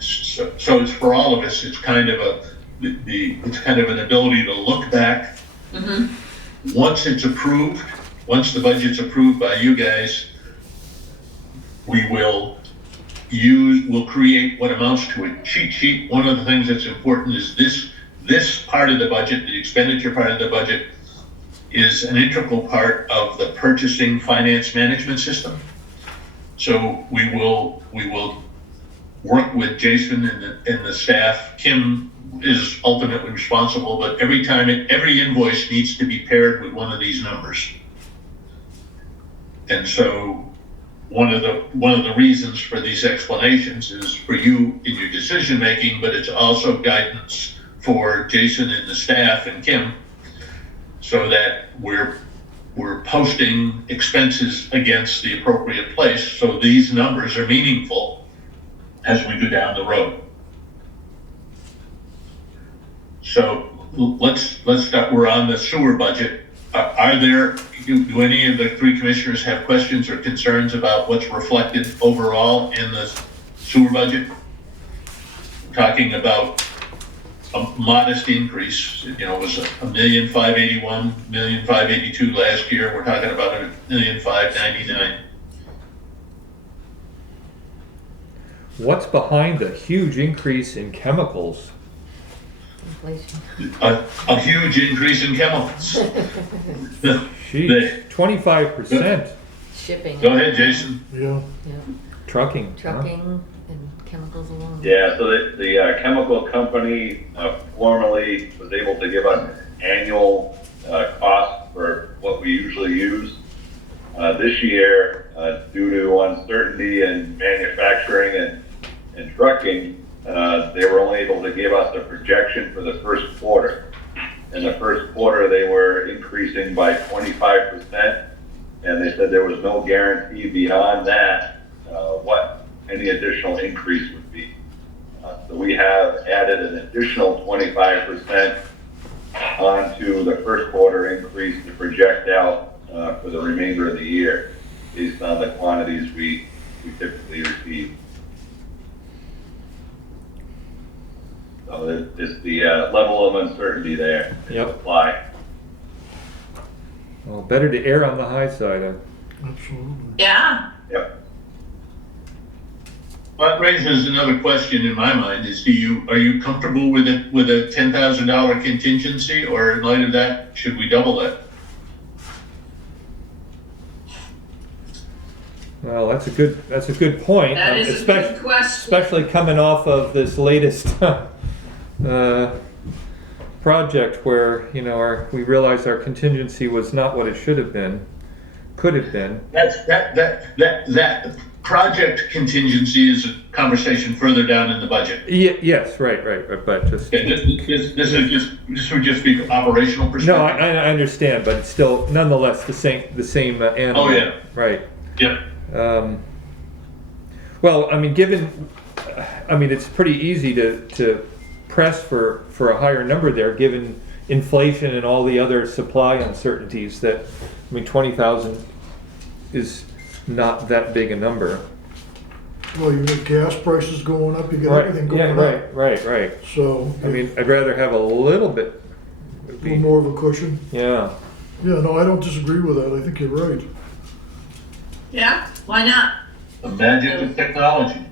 So it's for all of us, it's kind of it's kind of an ability to look back. Once it's approved, once the budget's approved by you guys, we'll create what amounts to a cheat sheet. One of the things that's important is this part of the budget, the expenditure part of the budget, is an integral part of the purchasing finance management system. So we will work with Jason and the staff. Kim is ultimately responsible, but every invoice needs to be paired with one of these numbers. And so one of the reasons for these explanations is for you in your decision making, but it's also guidance for Jason and the staff and Kim, so that we're posting expenses against the appropriate place, so these numbers are meaningful as we go down the road. So let's start. We're on the sewer budget. Do any of the three commissioners have questions or concerns about what's reflected overall in the sewer budget? We're talking about a modest increase. It was $1,581,000, $1,582,000 last year. We're talking about $1,599,000. What's behind the huge increase in chemicals? Inflation. A huge increase in chemicals. Geez, 25%. Shipping. Go ahead, Jason. Yeah. Yeah. Trucking. Huh? Trucking and chemicals alone. Yeah, so the chemical company formerly was able to give us annual cost for what we usually use. This year, due to uncertainty in manufacturing and trucking, they were only able to give us a projection for the first quarter. In the first quarter, they were increasing by 25%, and they said there was no guarantee beyond that what any additional increase would be. So we have added an additional 25% onto the first quarter increase to project out for the remainder of the year based on the quantities we typically receive. So there's the level of uncertainty there. Yep. Apply. Well, better to err on the high side. Absolutely. Yeah, Yep. What raises another question in my mind is, are you comfortable with a $10,000 contingency, or in light of that, should we double that? Well, that's a good point. that is a good question. Especially coming off of this latest project where, we realized our contingency was not what it should have been, could have been. That project contingency is a conversation further down in the budget. Yes, right, but just. This would just be operational perspective. No, I understand, but it's still nonetheless the same animal. Oh, yeah. Right. Yep. Well, it's pretty easy to press for a higher number there, given inflation and all the other supply uncertainties. 20,000 is not that big a number. Well, you get gas prices going up, you get everything going up. Right. So, I'd rather have a little bit. a little more of a cushion. Yeah. Yeah, no, I don't disagree with that. I think you're right. Yeah, why not? The magic of technology.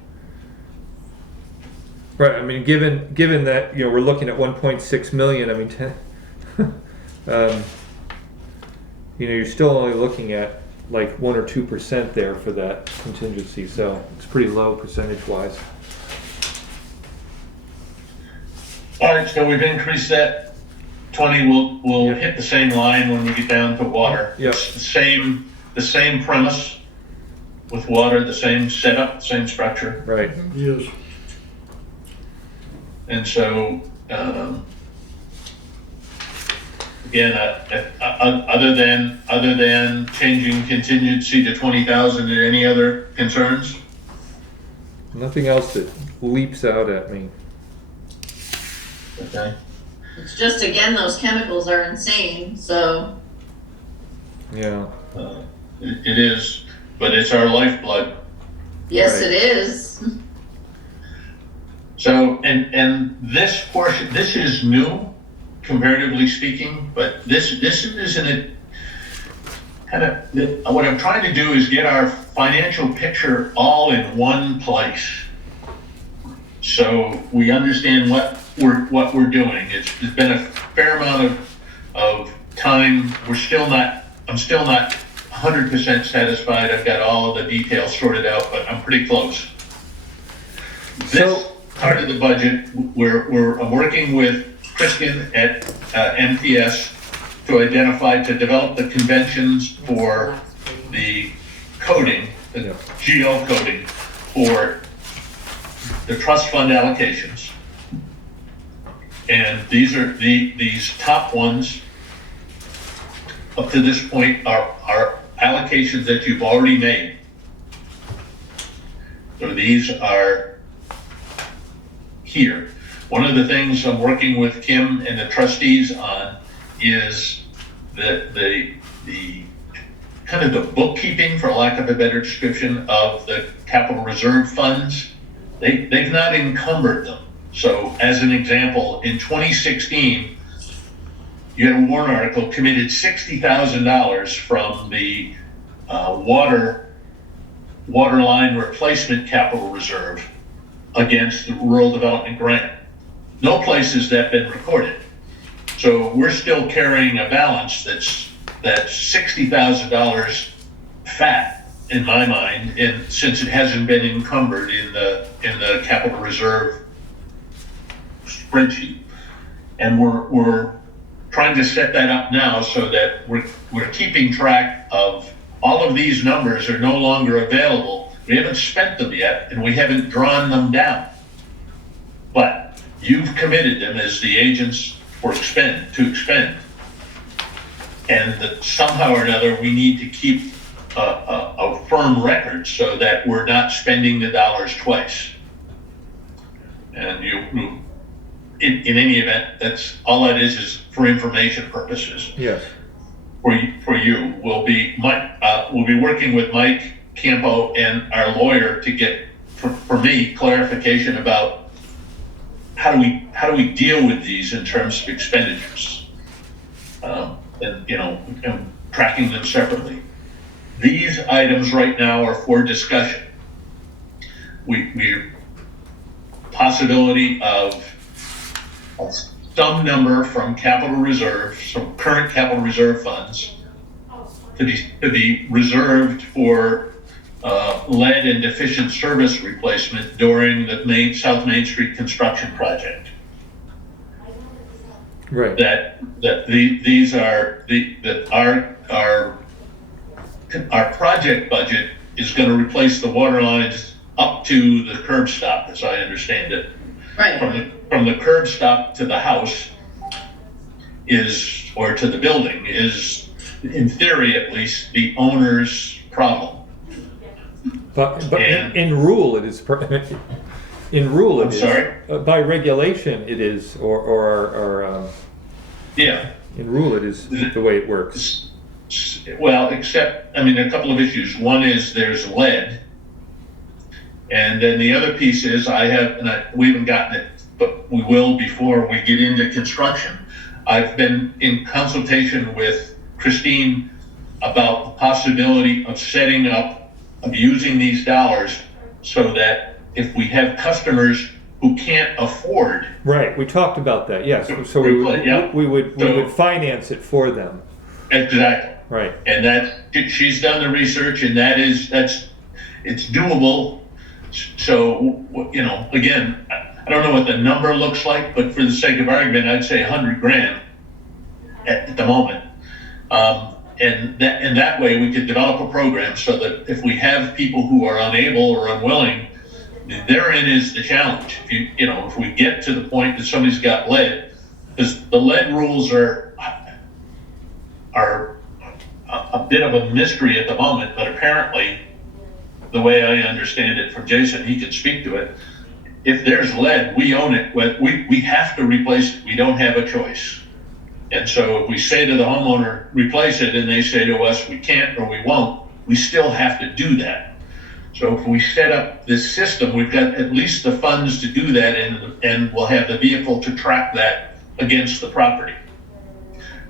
Right. Given that we're looking at 1.6 million. You're still only looking at like 1 or 2% there for that contingency, so it's pretty low percentage-wise. All right, so we've increased that 20. We'll hit the same line when we get down to water. Yep. It's the same premise with water, the same setup, same structure. Right. Yes. And so, again, other than changing contingency to 20,000, any other concerns? Nothing else that leaps out at me. Okay. It's just, again, those chemicals are insane, so. Yeah. It is, but it's our lifeblood. Yes, Right. it is. So, and this portion, this is new, comparatively speaking, but this isn't it kind of, what I'm trying to do is get our financial picture all in one place. So we understand what we're doing. It's been a fair amount of time. I'm still not 100% satisfied. I've got all of the details sorted out, but I'm pretty close. This part of the budget, I'm working with Kristen at MTS to develop the conventions for the coding, the GL coding for the trust fund allocations. And these are these top ones up to this point are allocations that you've already made. So these are here. One of the things I'm working with Kim and the trustees on is the kind of the bookkeeping, for lack of a better description, of the capital reserve funds. They've not encumbered them. So as an example, in 2016, you had a warrant article committed $60,000 from the water line replacement capital reserve against the rural development grant. No place has that been recorded. So we're still carrying a balance that's $60,000 fat in my mind, and since it hasn't been encumbered in the capital reserve spreadsheet. And we're trying to set that up now so that we're keeping track of all of these numbers are no longer available. We haven't spent them yet, and we haven't drawn them down. But you've committed them as the agents to expend. And that somehow or another, we need to keep a firm record so that we're not spending the dollars twice. And in any event, that's all that is for information purposes. Yes. For you, we'll be working with Mike Campo and our lawyer to get, for me, clarification about how do we deal with these in terms of expenditures, and tracking them separately. These items right now are for discussion. We're possibility of some number from capital reserve, some current capital reserve funds to be reserved for lead and deficient service replacement during the South Main Street construction project. Right. Our project budget is going to replace the water lines up to the curb stop, as I understand it. Right. From the curb stop to the house or to the building is, in theory at least, the owner's problem. But in rule, it is. In rule, it I'm is. sorry? By regulation, it is, or Yeah. in rule, it is the way it works. Well, except, a couple of issues. One is there's lead. And then the other piece is we haven't gotten it, but we will before we get into construction. I've been in consultation with Christine about the possibility of using these dollars so that if we have customers who can't afford. Right, we talked about that, yes. So we would finance it for them. Exactly. Right. And she's done the research, and it's doable. So, again, I don't know what the number looks like, but for the sake of argument, I'd say $100,000 at the moment. And that way we could develop a program so that if we have people who are unable or unwilling, therein is the challenge. If we get to the point that somebody's got lead, because the lead rules are a bit of a mystery at the moment, but apparently, the way I understand it from Jason, he can speak to it. If there's lead, we own it. We have to replace it. We don't have a choice. And so if we say to the homeowner, replace it, and they say to us, we can't or we won't, we still have to do that. So if we set up this system, we've got at least the funds to do that, and we'll have the vehicle to track that against the property.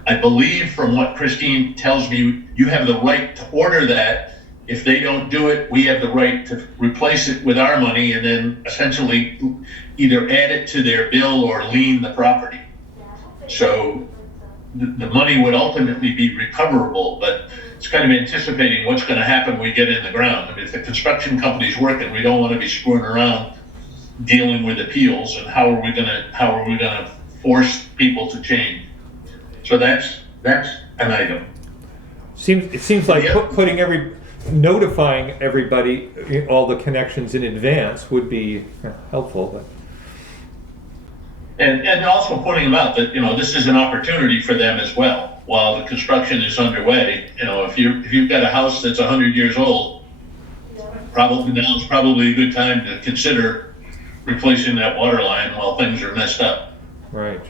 I believe from what Christine tells me, you have the right to order that. If they don't do it, we have the right to replace it with our money and then essentially either add it to their bill or lien the property. So the money would ultimately be recoverable, but it's kind of anticipating what's going to happen when we get in the ground. I mean, if the construction company's working, we don't want to be screwing around dealing with appeals, and how are we going to force people to change? So that's an item. It seems like Yeah. notifying everybody, all the connections in advance would be helpful, but. And also pointing them out that, this is an opportunity for them as well. While the construction is underway, if you've got a house that's 100 years old, now's probably a good time to consider replacing that water line while things are messed up. Right.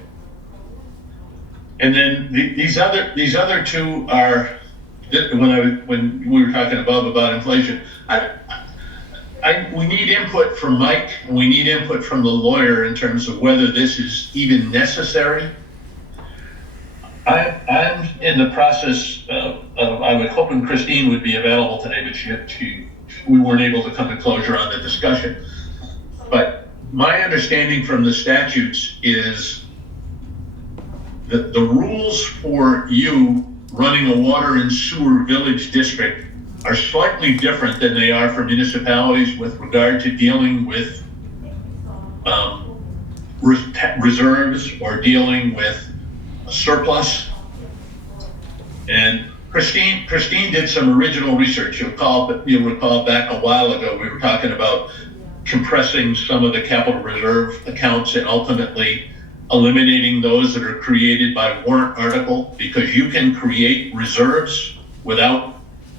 And then these other two are, when we were talking above about inflation, we need input from Mike, and we need input from the lawyer in terms of whether this is even necessary. I'm in the process of I would hope Christine would be available today, but we weren't able to come to closure on the discussion. But my understanding from the statutes is that the rules for you running a water and sewer village district are slightly different than they are for municipalities with regard to dealing with reserves or dealing with a surplus. And Christine did some original research. You'll recall back a while ago, we were talking about compressing some of the capital reserve accounts and ultimately eliminating those that are created by warrant article, because you can create reserves without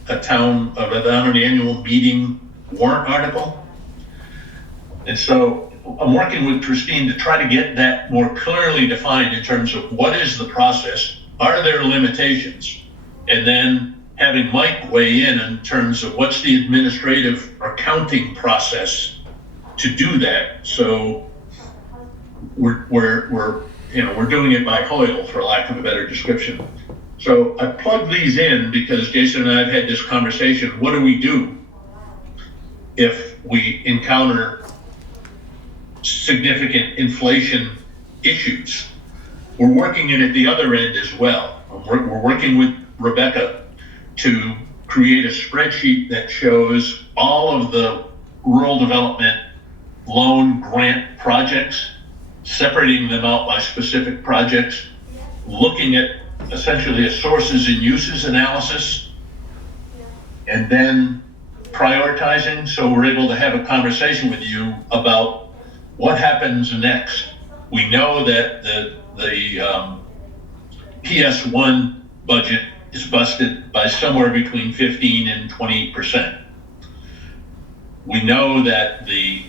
without an annual meeting warrant article. And so I'm working with Christine to try to get that more clearly defined in terms of what is the process, are there limitations, and then having Mike weigh in terms of what's the administrative accounting process to do that. So we're doing it by Hoyle, for lack of a better description. So I plugged these in because Jason and I have had this conversation. What do we do if we encounter significant inflation issues? We're working it at the other end as well. We're working with Rebecca to create a spreadsheet that shows all of the rural development loan grant projects, separating them out by specific projects, looking at essentially a sources and uses analysis, and then prioritizing, so we're able to have a conversation with you about what happens next. We know that the PS1 budget is busted by somewhere between 15 and 20%. We know that the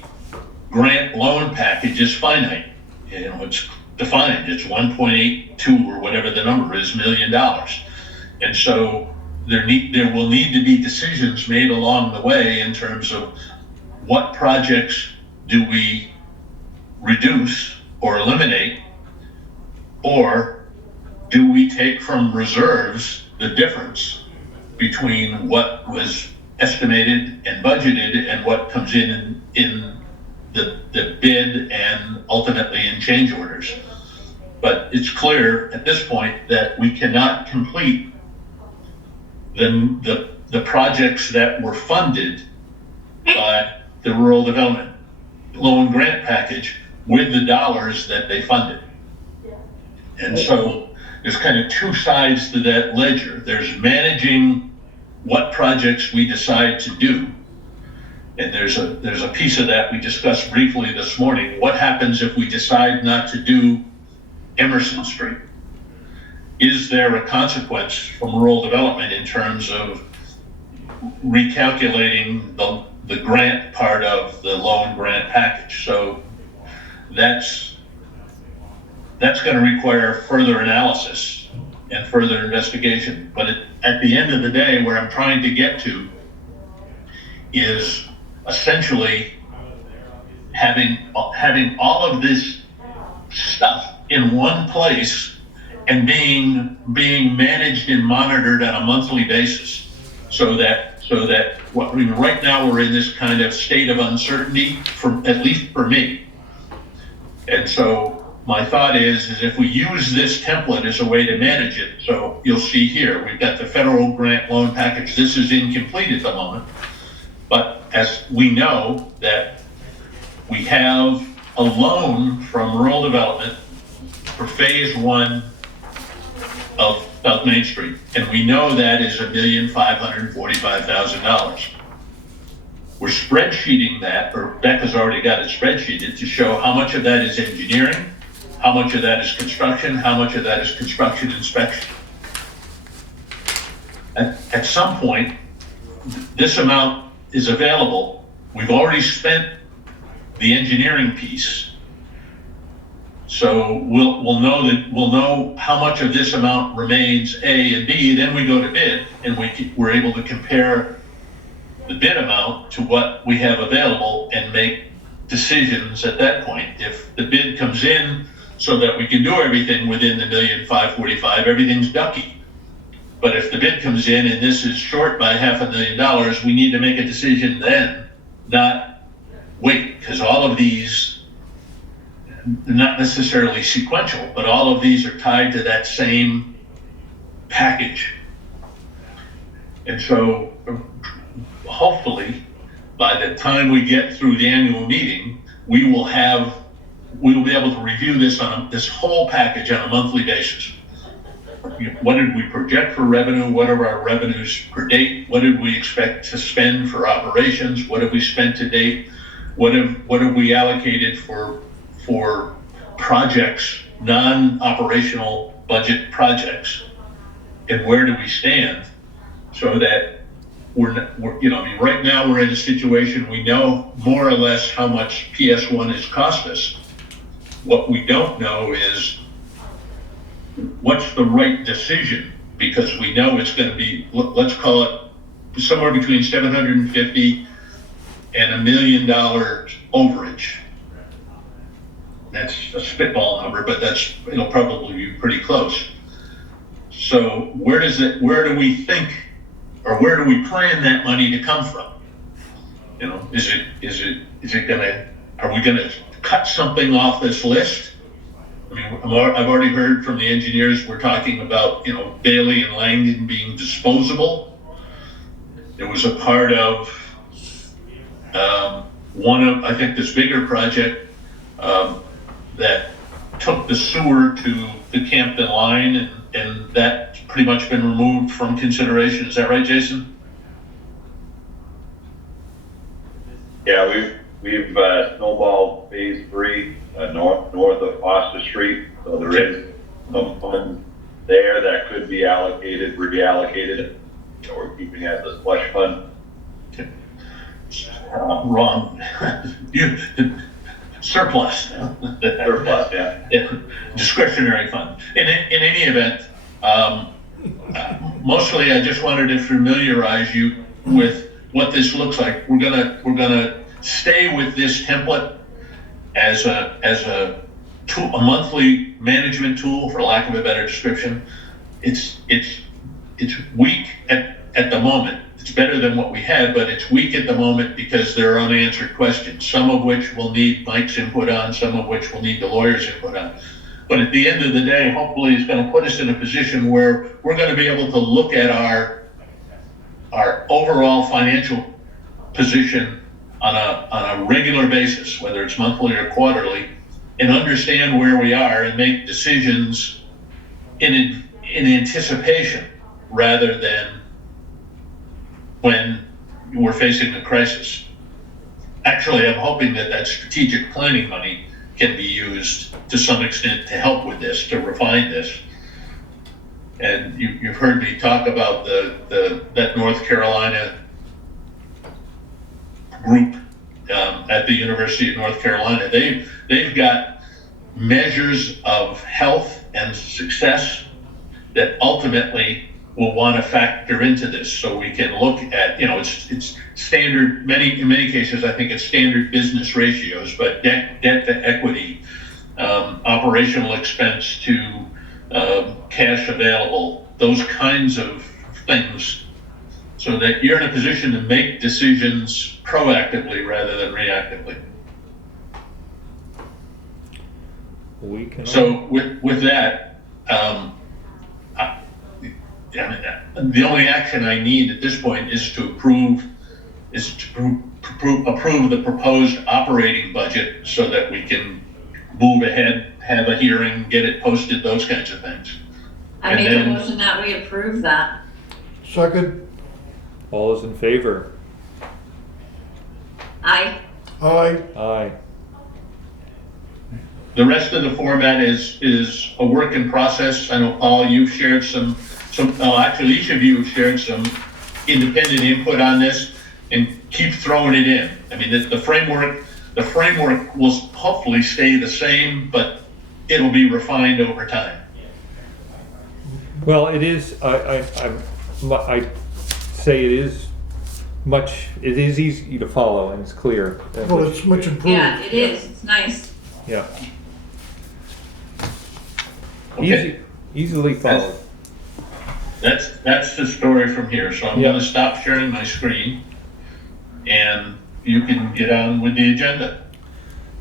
grant loan package is finite. It's defined. It's 1.82 or whatever the number is $1 million. And so there will need to be decisions made along the way in terms of what projects do we reduce or eliminate, or do we take from reserves the difference between what was estimated and budgeted and what comes in the bid and ultimately in change orders. But it's clear at this point that we cannot complete the projects that were funded by the rural development loan grant package with the dollars that they funded. And so there's kind of two sides to that ledger. There's managing what projects we decide to do. And there's a piece of that we discussed briefly this morning. What happens if we decide not to do Emerson Street? Is there a consequence from rural development in terms of recalculating the grant part of the loan grant package? So that's that's going to require further analysis and further investigation. But at the end of the day, where I'm trying to get to is essentially having all of this stuff in one place and being managed and monitored on a monthly basis, so that right now we're in this kind of state of uncertainty, at least for me. And so my thought is if we use this template as a way to manage it, so you'll see here, we've got the federal grant loan package. This is incomplete at the moment, but as we know that we have a loan from rural development for phase 1 of South Main Street, and we know that is $1,545,000. We're spreadsheeting that, or Becca's already got it spreadsheeted to show how much of that is engineering, how much of that is construction, how much of that is construction inspection. At some point, this amount is available. We've already spent the engineering piece. So we'll know how much of this amount remains, A, and B, then we go to bid, and we're able to compare the bid amount to what we have available and make decisions at that point. If the bid comes in so that we can do everything within the $1,545,000, everything's ducky. But if the bid comes in and this is short by $500,000, we need to make a decision then, not wait, because all of these, not necessarily sequential, but all of these are tied to that same package. And so hopefully by the time we get through the annual meeting, we will be able to review this this whole package on a monthly basis. What did we project for revenue? What are our revenues per date? What did we expect to spend for operations? What have we spent to date? What have we allocated for projects, non-operational budget projects? And where do we stand? So that right now we're in a situation, we know more or less how much PS1 has cost us. What we don't know is what's the right decision, because we know it's going to be, let's call it somewhere between $750 and $1 million overage. That's a spitball number, but it'll probably be pretty close. So where do we think, or where do we plan that money to come from? Are we gonna cut something off this list? I mean, I've already heard from the engineers, we're talking about, Bailey and Langdon being disposable. It was a part of I think this bigger project that took the sewer to the Campton line, and that's pretty much been removed from consideration. Is that right, Jason? Yeah, we've snowballed phase 3 north of Foster Street, so there is some funds there that could be reallocated. So we're keeping it as a slush fund. Wrong. Surplus. Surplus, yeah. Discretionary fund. In any event, mostly I just wanted to familiarize you with what this looks like. We're gonna stay with this template as a monthly management tool, for lack of a better description. It's weak at the moment. It's better than what we had, but it's weak at the moment because there are unanswered questions, some of which will need Mike's input on, some of which will need the lawyer's input on. But at the end of the day, hopefully it's going to put us in a position where we're going to be able to look at our overall financial position on a regular basis, whether it's monthly or quarterly, and understand where we are and make decisions in anticipation rather than when we're facing a crisis. Actually, I'm hoping that strategic planning money can be used to some extent to help with this, to refine this. And you've heard me talk about that North Carolina group at the University of North Carolina. They've got measures of health and success that ultimately will want to factor into this. So we can look at, it's standard, in many cases, I think it's standard business ratios, but debt to equity, operational expense to cash available, those kinds of things, so that you're in a position to make decisions proactively rather than reactively. We can. So with that, the only action I need at this point is to approve the proposed operating budget so that we can move ahead, have a hearing, get it posted, those kinds of things. I make a motion that we approve that. Second, All those in favor? Aye. aye. Aye. The rest of the format is a work in process. I know, Paul, you've shared actually each of you have shared some independent input on this, and keep throwing it in. I mean, the framework will hopefully stay the same, but it'll be refined over time. Well, it is, I say it is easy to follow and it's clear. Well, it's much improved. Yeah, it is. It's nice. Yeah. Okay. Easily followed. That's the story from here. So I'm gonna stop sharing my screen and you can get on with the agenda.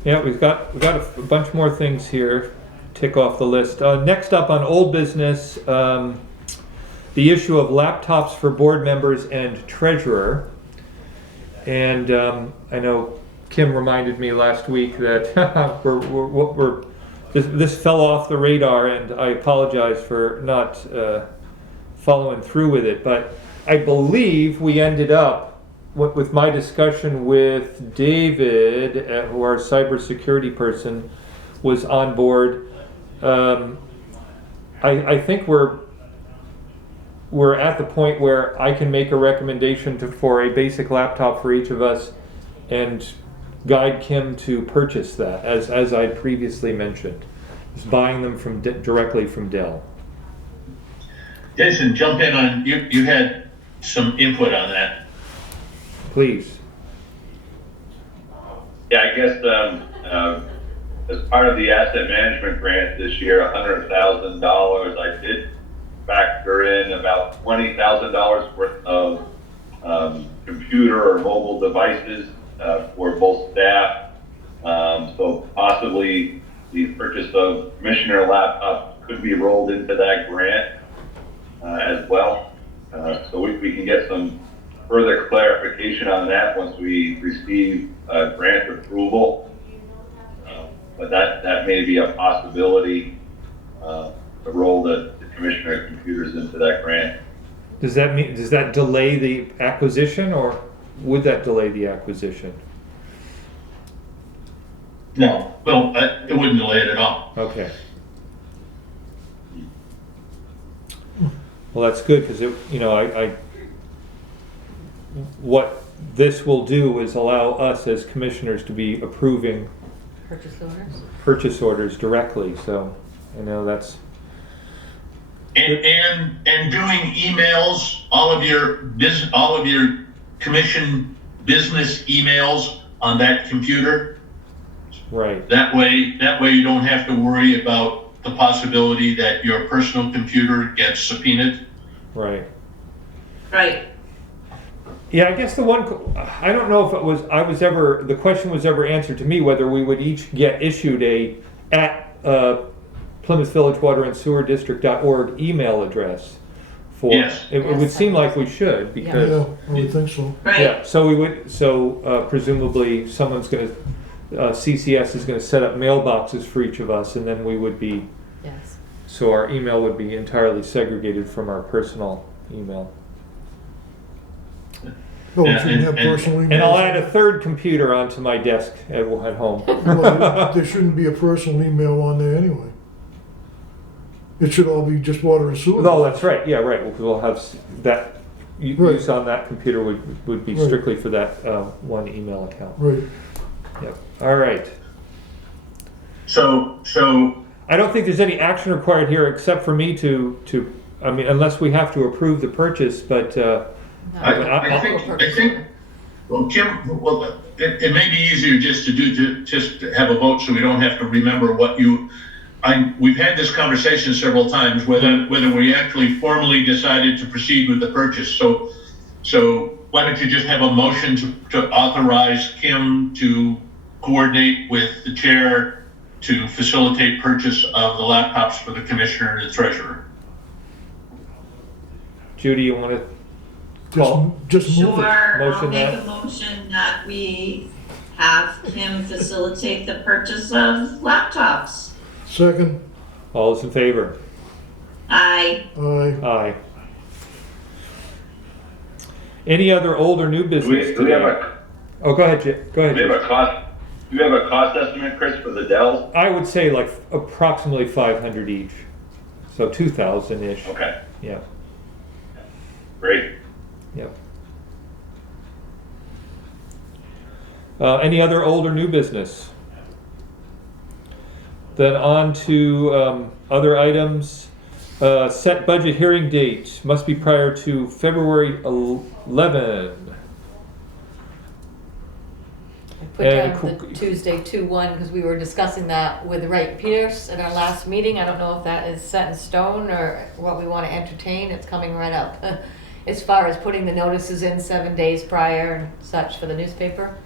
Yeah, we've got a bunch more things here. Tick off the list. Next up on old business, the issue of laptops for board members and treasurer. And I know Kim reminded me last week that this fell off the radar, and I apologize for not following through with it. But I believe we ended up with my discussion with David, who our cybersecurity person was on board. I think we're at the point where I can make a recommendation for a basic laptop for each of us and guide Kim to purchase that, as I previously mentioned, just buying them directly from Dell. Jason, jump in on, you had some input on that. Please. Yeah, I guess, as part of the asset management grant this year, $100,000, I did factor in about $20,000 worth of computer or mobile devices for both staff. So possibly the purchase of commissioner laptops could be rolled into that grant as well. So we can get some further clarification on that once we receive grant approval. But that may be a possibility to roll the commissioner computers into that grant. Does that delay the acquisition, or would that delay the acquisition? No, well, it wouldn't delay it at all. Okay. Well, that's good, because what this will do is allow us as commissioners to be approving purchase orders directly. So I know that's and doing emails, all of your commission business emails on that computer. right. That way you don't have to worry about the possibility that your personal computer gets subpoenaed. Right. Right. Yeah, I guess I don't know if the question was ever answered to me whether we would each get issued at Plymouth Village Water and Sewer District.org email address for. Yes. It would seem like we should, because. Yeah, I would think so. Right. Yeah, so presumably someone's gonna, CCS is gonna set up mailboxes for each of us, and then we would be, Yes. so our email would be entirely segregated from our personal email. No, we shouldn't have personal emails. And I'll add a third computer onto my desk at home. Well, there shouldn't be a personal email on there anyway. It should all be just water and sewer. Oh, that's right, yeah, right, we'll have that, Right. use on that computer would be Right. strictly for that one email account. Right. Yep, all right. So, I don't think there's any action required here except for me to, I mean, unless we have to approve the purchase, but, I think, well, Kim, well, it may be easier just to have a vote so we don't have to remember what we've had this conversation several times, whether we actually formally decided to proceed with the purchase. So why don't you just have a motion to authorize Kim to coordinate with the chair to facilitate purchase of the laptops for the commissioner and the treasurer? Judy, you want to Just move Sure, it. I'll Motion make that. a motion that we have Kim facilitate the purchase of laptops. Second, all those in favor? Aye. aye. Aye. Any other old or new business Do we have today? a, Oh, go ahead, Jim. Go ahead. do we have Jim. a cost, do you have a cost estimate, Chris, for the Dell? I would say like approximately 500 each. So 2,000-ish. Okay, Yeah, great. yeah. Any other old or new business? Then on to other items. Set budget hearing date must be prior to February 11. I put And down the Tuesday 2/1 because we were discussing that with Wright Pierce at our last meeting. I don't know if that is set in stone or what we want to entertain. It's coming right up. As far as putting the notices in 7 days prior and such for the newspaper.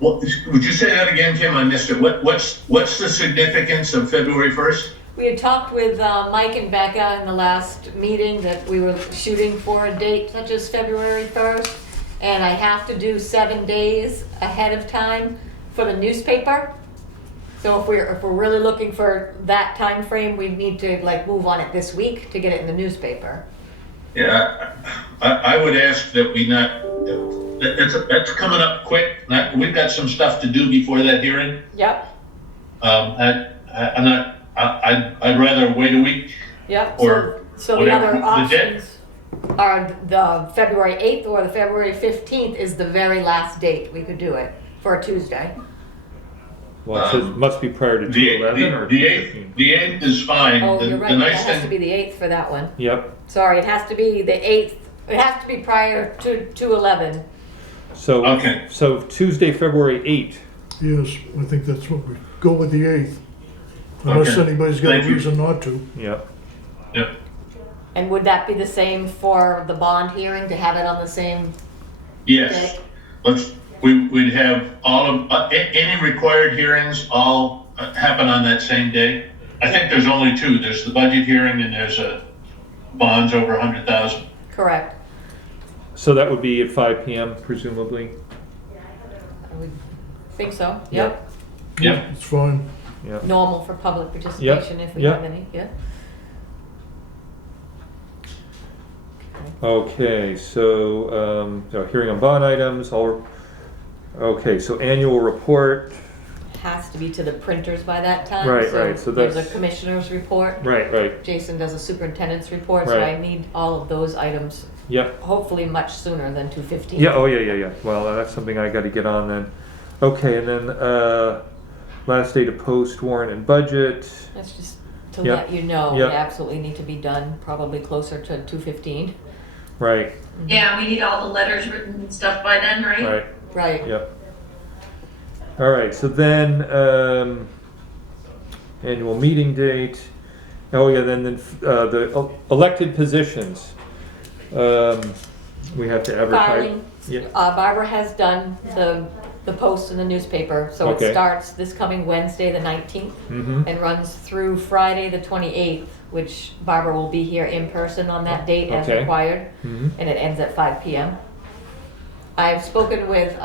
Well, would you say that again, Kim? I missed it. What's the significance of February 1st? We had talked with Mike and Becca in the last meeting that we were shooting for a date such as February 1st. And I have to do 7 days ahead of time for the newspaper. So if we're really looking for that time frame, we need to like move on it this week to get it in the newspaper. Yeah, I would ask that we not, that's coming up quick. We've got some stuff to do before that hearing. Yep, I'd rather wait a week. yep. Or So the whatever other the options are the February 8th or the February 15th is the very last date we could do it for a Tuesday. Well, it says must be prior to 2/11 or The 2/15. 8th is fine. Oh, The- you're the right, it nice has to thing- be the 8th for that one. Yep. Sorry, it has to be the 8th, it has to be prior to 2/11. So, Okay. so Tuesday, February 8th. Yes, I think that's what we, go with the 8th. Unless Okay. anybody's got a Thank you. reason not to. Yep. Yep. And would that be the same for the bond hearing, to have it on the same Yes. day? We'd have all of, any required hearings all happen on that same day. I think there's only two. There's the budget hearing and there's a bonds over 100,000. Correct. So that would be at 5 p.m. presumably. I would think so, yep. Yep. It's fine. Yeah. Normal for public participation if we Yep. have any, yeah. Okay, so hearing on bond items. Okay, so annual report. Has to be to the printers by that time. Right, right, so there's a that's- commissioner's report. Right, right. Jason does a superintendent's report, so Right. I need all of those items, Yep. hopefully much sooner than 2/15. Yeah. Oh, yeah. Well, that's something I got to get on then. Okay, and then last day to post warrant and budget. That's just to Yep. let you know, Yep. we absolutely need to be done, probably closer to 2:15. Right. Yeah, we need all the letters written and stuff by then, right? Right. Right. Yep. All right. So then annual meeting date. Oh yeah. Then the elected positions. We have to advertise. Filing, Yeah. Barbara has done the post in the newspaper, so Okay. it starts this coming Wednesday, the 19th, Mm-hmm. and runs through Friday, the 28th, which Barbara will be here in person on that date as Okay. required, Mm-hmm. and it ends at 5 p.m. I've spoken with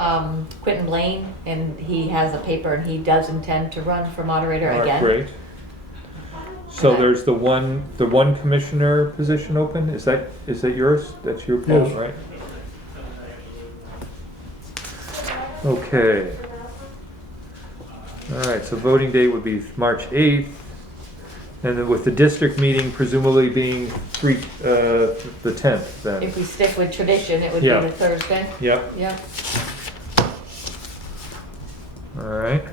Quentin Blaine, and he has a paper, and he does intend to run for moderator again. Great. So Okay. there's the one commissioner position open. Is that yours? That's your poll, Yes. right? Okay. All right. So voting date would be March 8th, and then with the district meeting presumably being the 10th. Then. If we stick with tradition, it would Yeah. be the Thursday. Yep. Yep. All right.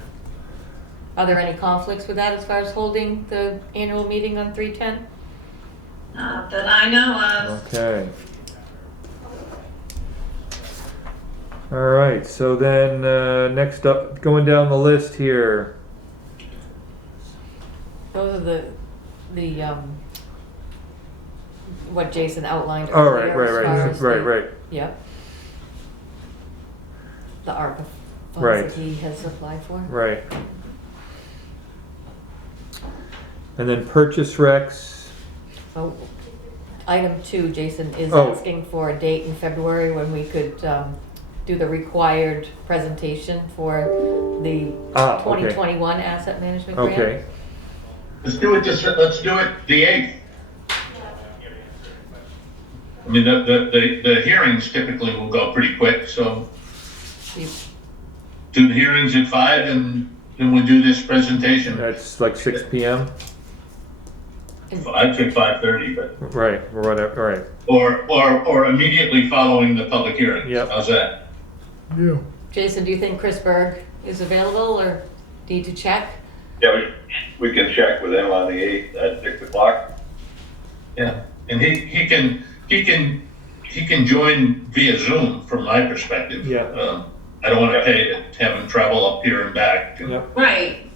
Are there any conflicts with that as far as holding the annual meeting on 3/10? Not that I know of. Okay. All right, so then, next up, going down the list here. Those are the, what Jason outlined Oh, right, earlier as far as the- right. Yep. The ARPA funds Right. that he has applied for. Right. And then purchase recs. So, item 2, Jason is Oh. asking for a date in February when we could do the required presentation for the Ah, okay. 2021 asset management grant. Okay. Let's do it the 8th. I mean, the hearings typically will go pretty quick, so You- do the hearings at 5 and then we'll do this presentation. That's like 6 p.m. I'd say 5:30, but, Right, or whatever, right. or immediately following the public hearing. Yep. How's that? Yeah. Jason, do you think Chris Berg is available or need to check? Yeah, we can check with him on the 8th at 6 o'clock. Yeah, and he can join via Zoom from my perspective. Yeah. I don't want to pay to have him travel up here and back. Yep. Right,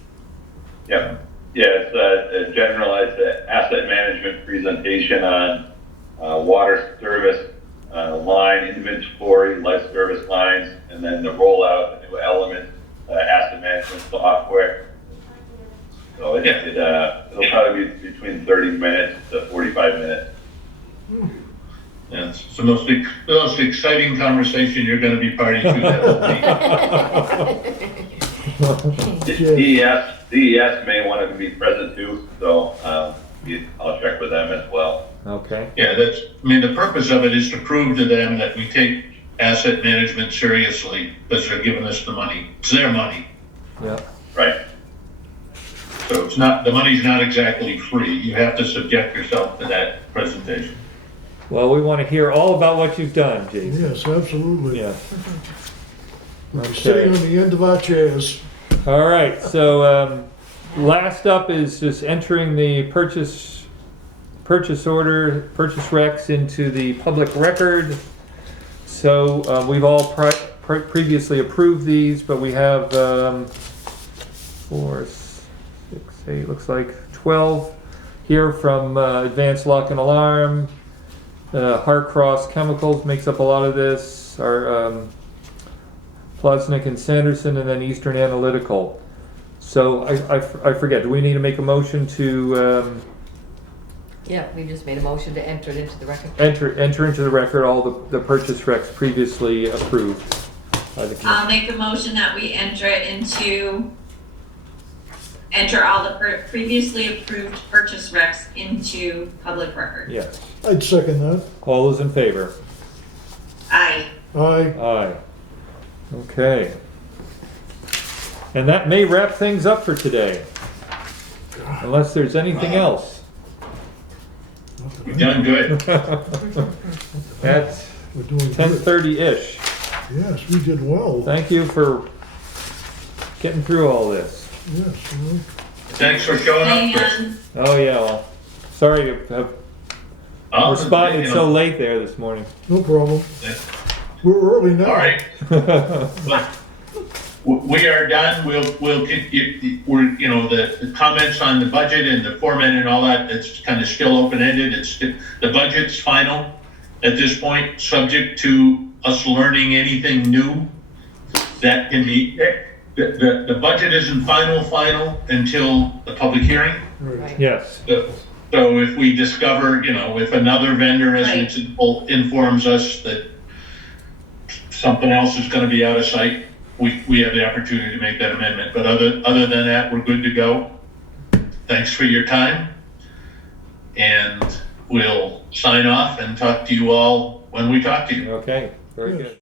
Yeah, yeah, it's a generalized asset management presentation on water service line inventory, life service lines, and then the rollout of the new element asset management software. So it'll probably be between 30 minutes to 45 minutes. Yeah, it's the most exciting conversation you're going to be party to that whole meeting. DES may want to be present too, so I'll check with them as well. Okay. Yeah, the purpose of it is to prove to them that we take asset management seriously because they're giving us the money. It's their money. Yeah. Right. So the money's not exactly free. You have to subject yourself to that presentation. Well, we want to hear all about what you've done, Jason. Yes, absolutely. Yeah. Sitting on Okay. the end of our chairs. All right, so last up is just entering the purchase order, purchase recs into the public record. So we've all previously approved these, but we have 4, 6, 8, looks like 12 here from Advanced Lock and Alarm. Harcross Chemicals makes up a lot of this. Our Plosnick and Sanderson, and then Eastern Analytical. So I forget, do we need to make a motion to Yeah, we just made a motion to enter it into the record. enter into the record all the purchase recs previously approved by the committee? I'll make a motion that we enter all the previously approved purchase recs into public record. Yes. I'd second that. All those in favor? Aye. Aye. Aye. Okay. And that may wrap things up for today. Unless there's anything else. You've done good. At We're doing good. 10:30-ish. Yes, we did well. Thank you for getting through all this. Yes, well, Thanks for showing Hang up, Chris. on. Oh, yeah, well, sorry to have responded so late there this morning. no problem. Yeah. We're early now. All right. Well, we are done. We'll keep the comments on the budget and the format and all that. It's kind of still open ended. The budget's final at this point, subject to us learning anything new that can be. The budget isn't final until the public hearing. Right. Yes. So if we discover, if another vendor, as an Right. example, informs us that something else is going to be out of sight, we have the opportunity to make that amendment. But other than that, we're good to go. Thanks for your time. And we'll sign off and talk to you all when we talk to you. Okay, very Yes. good.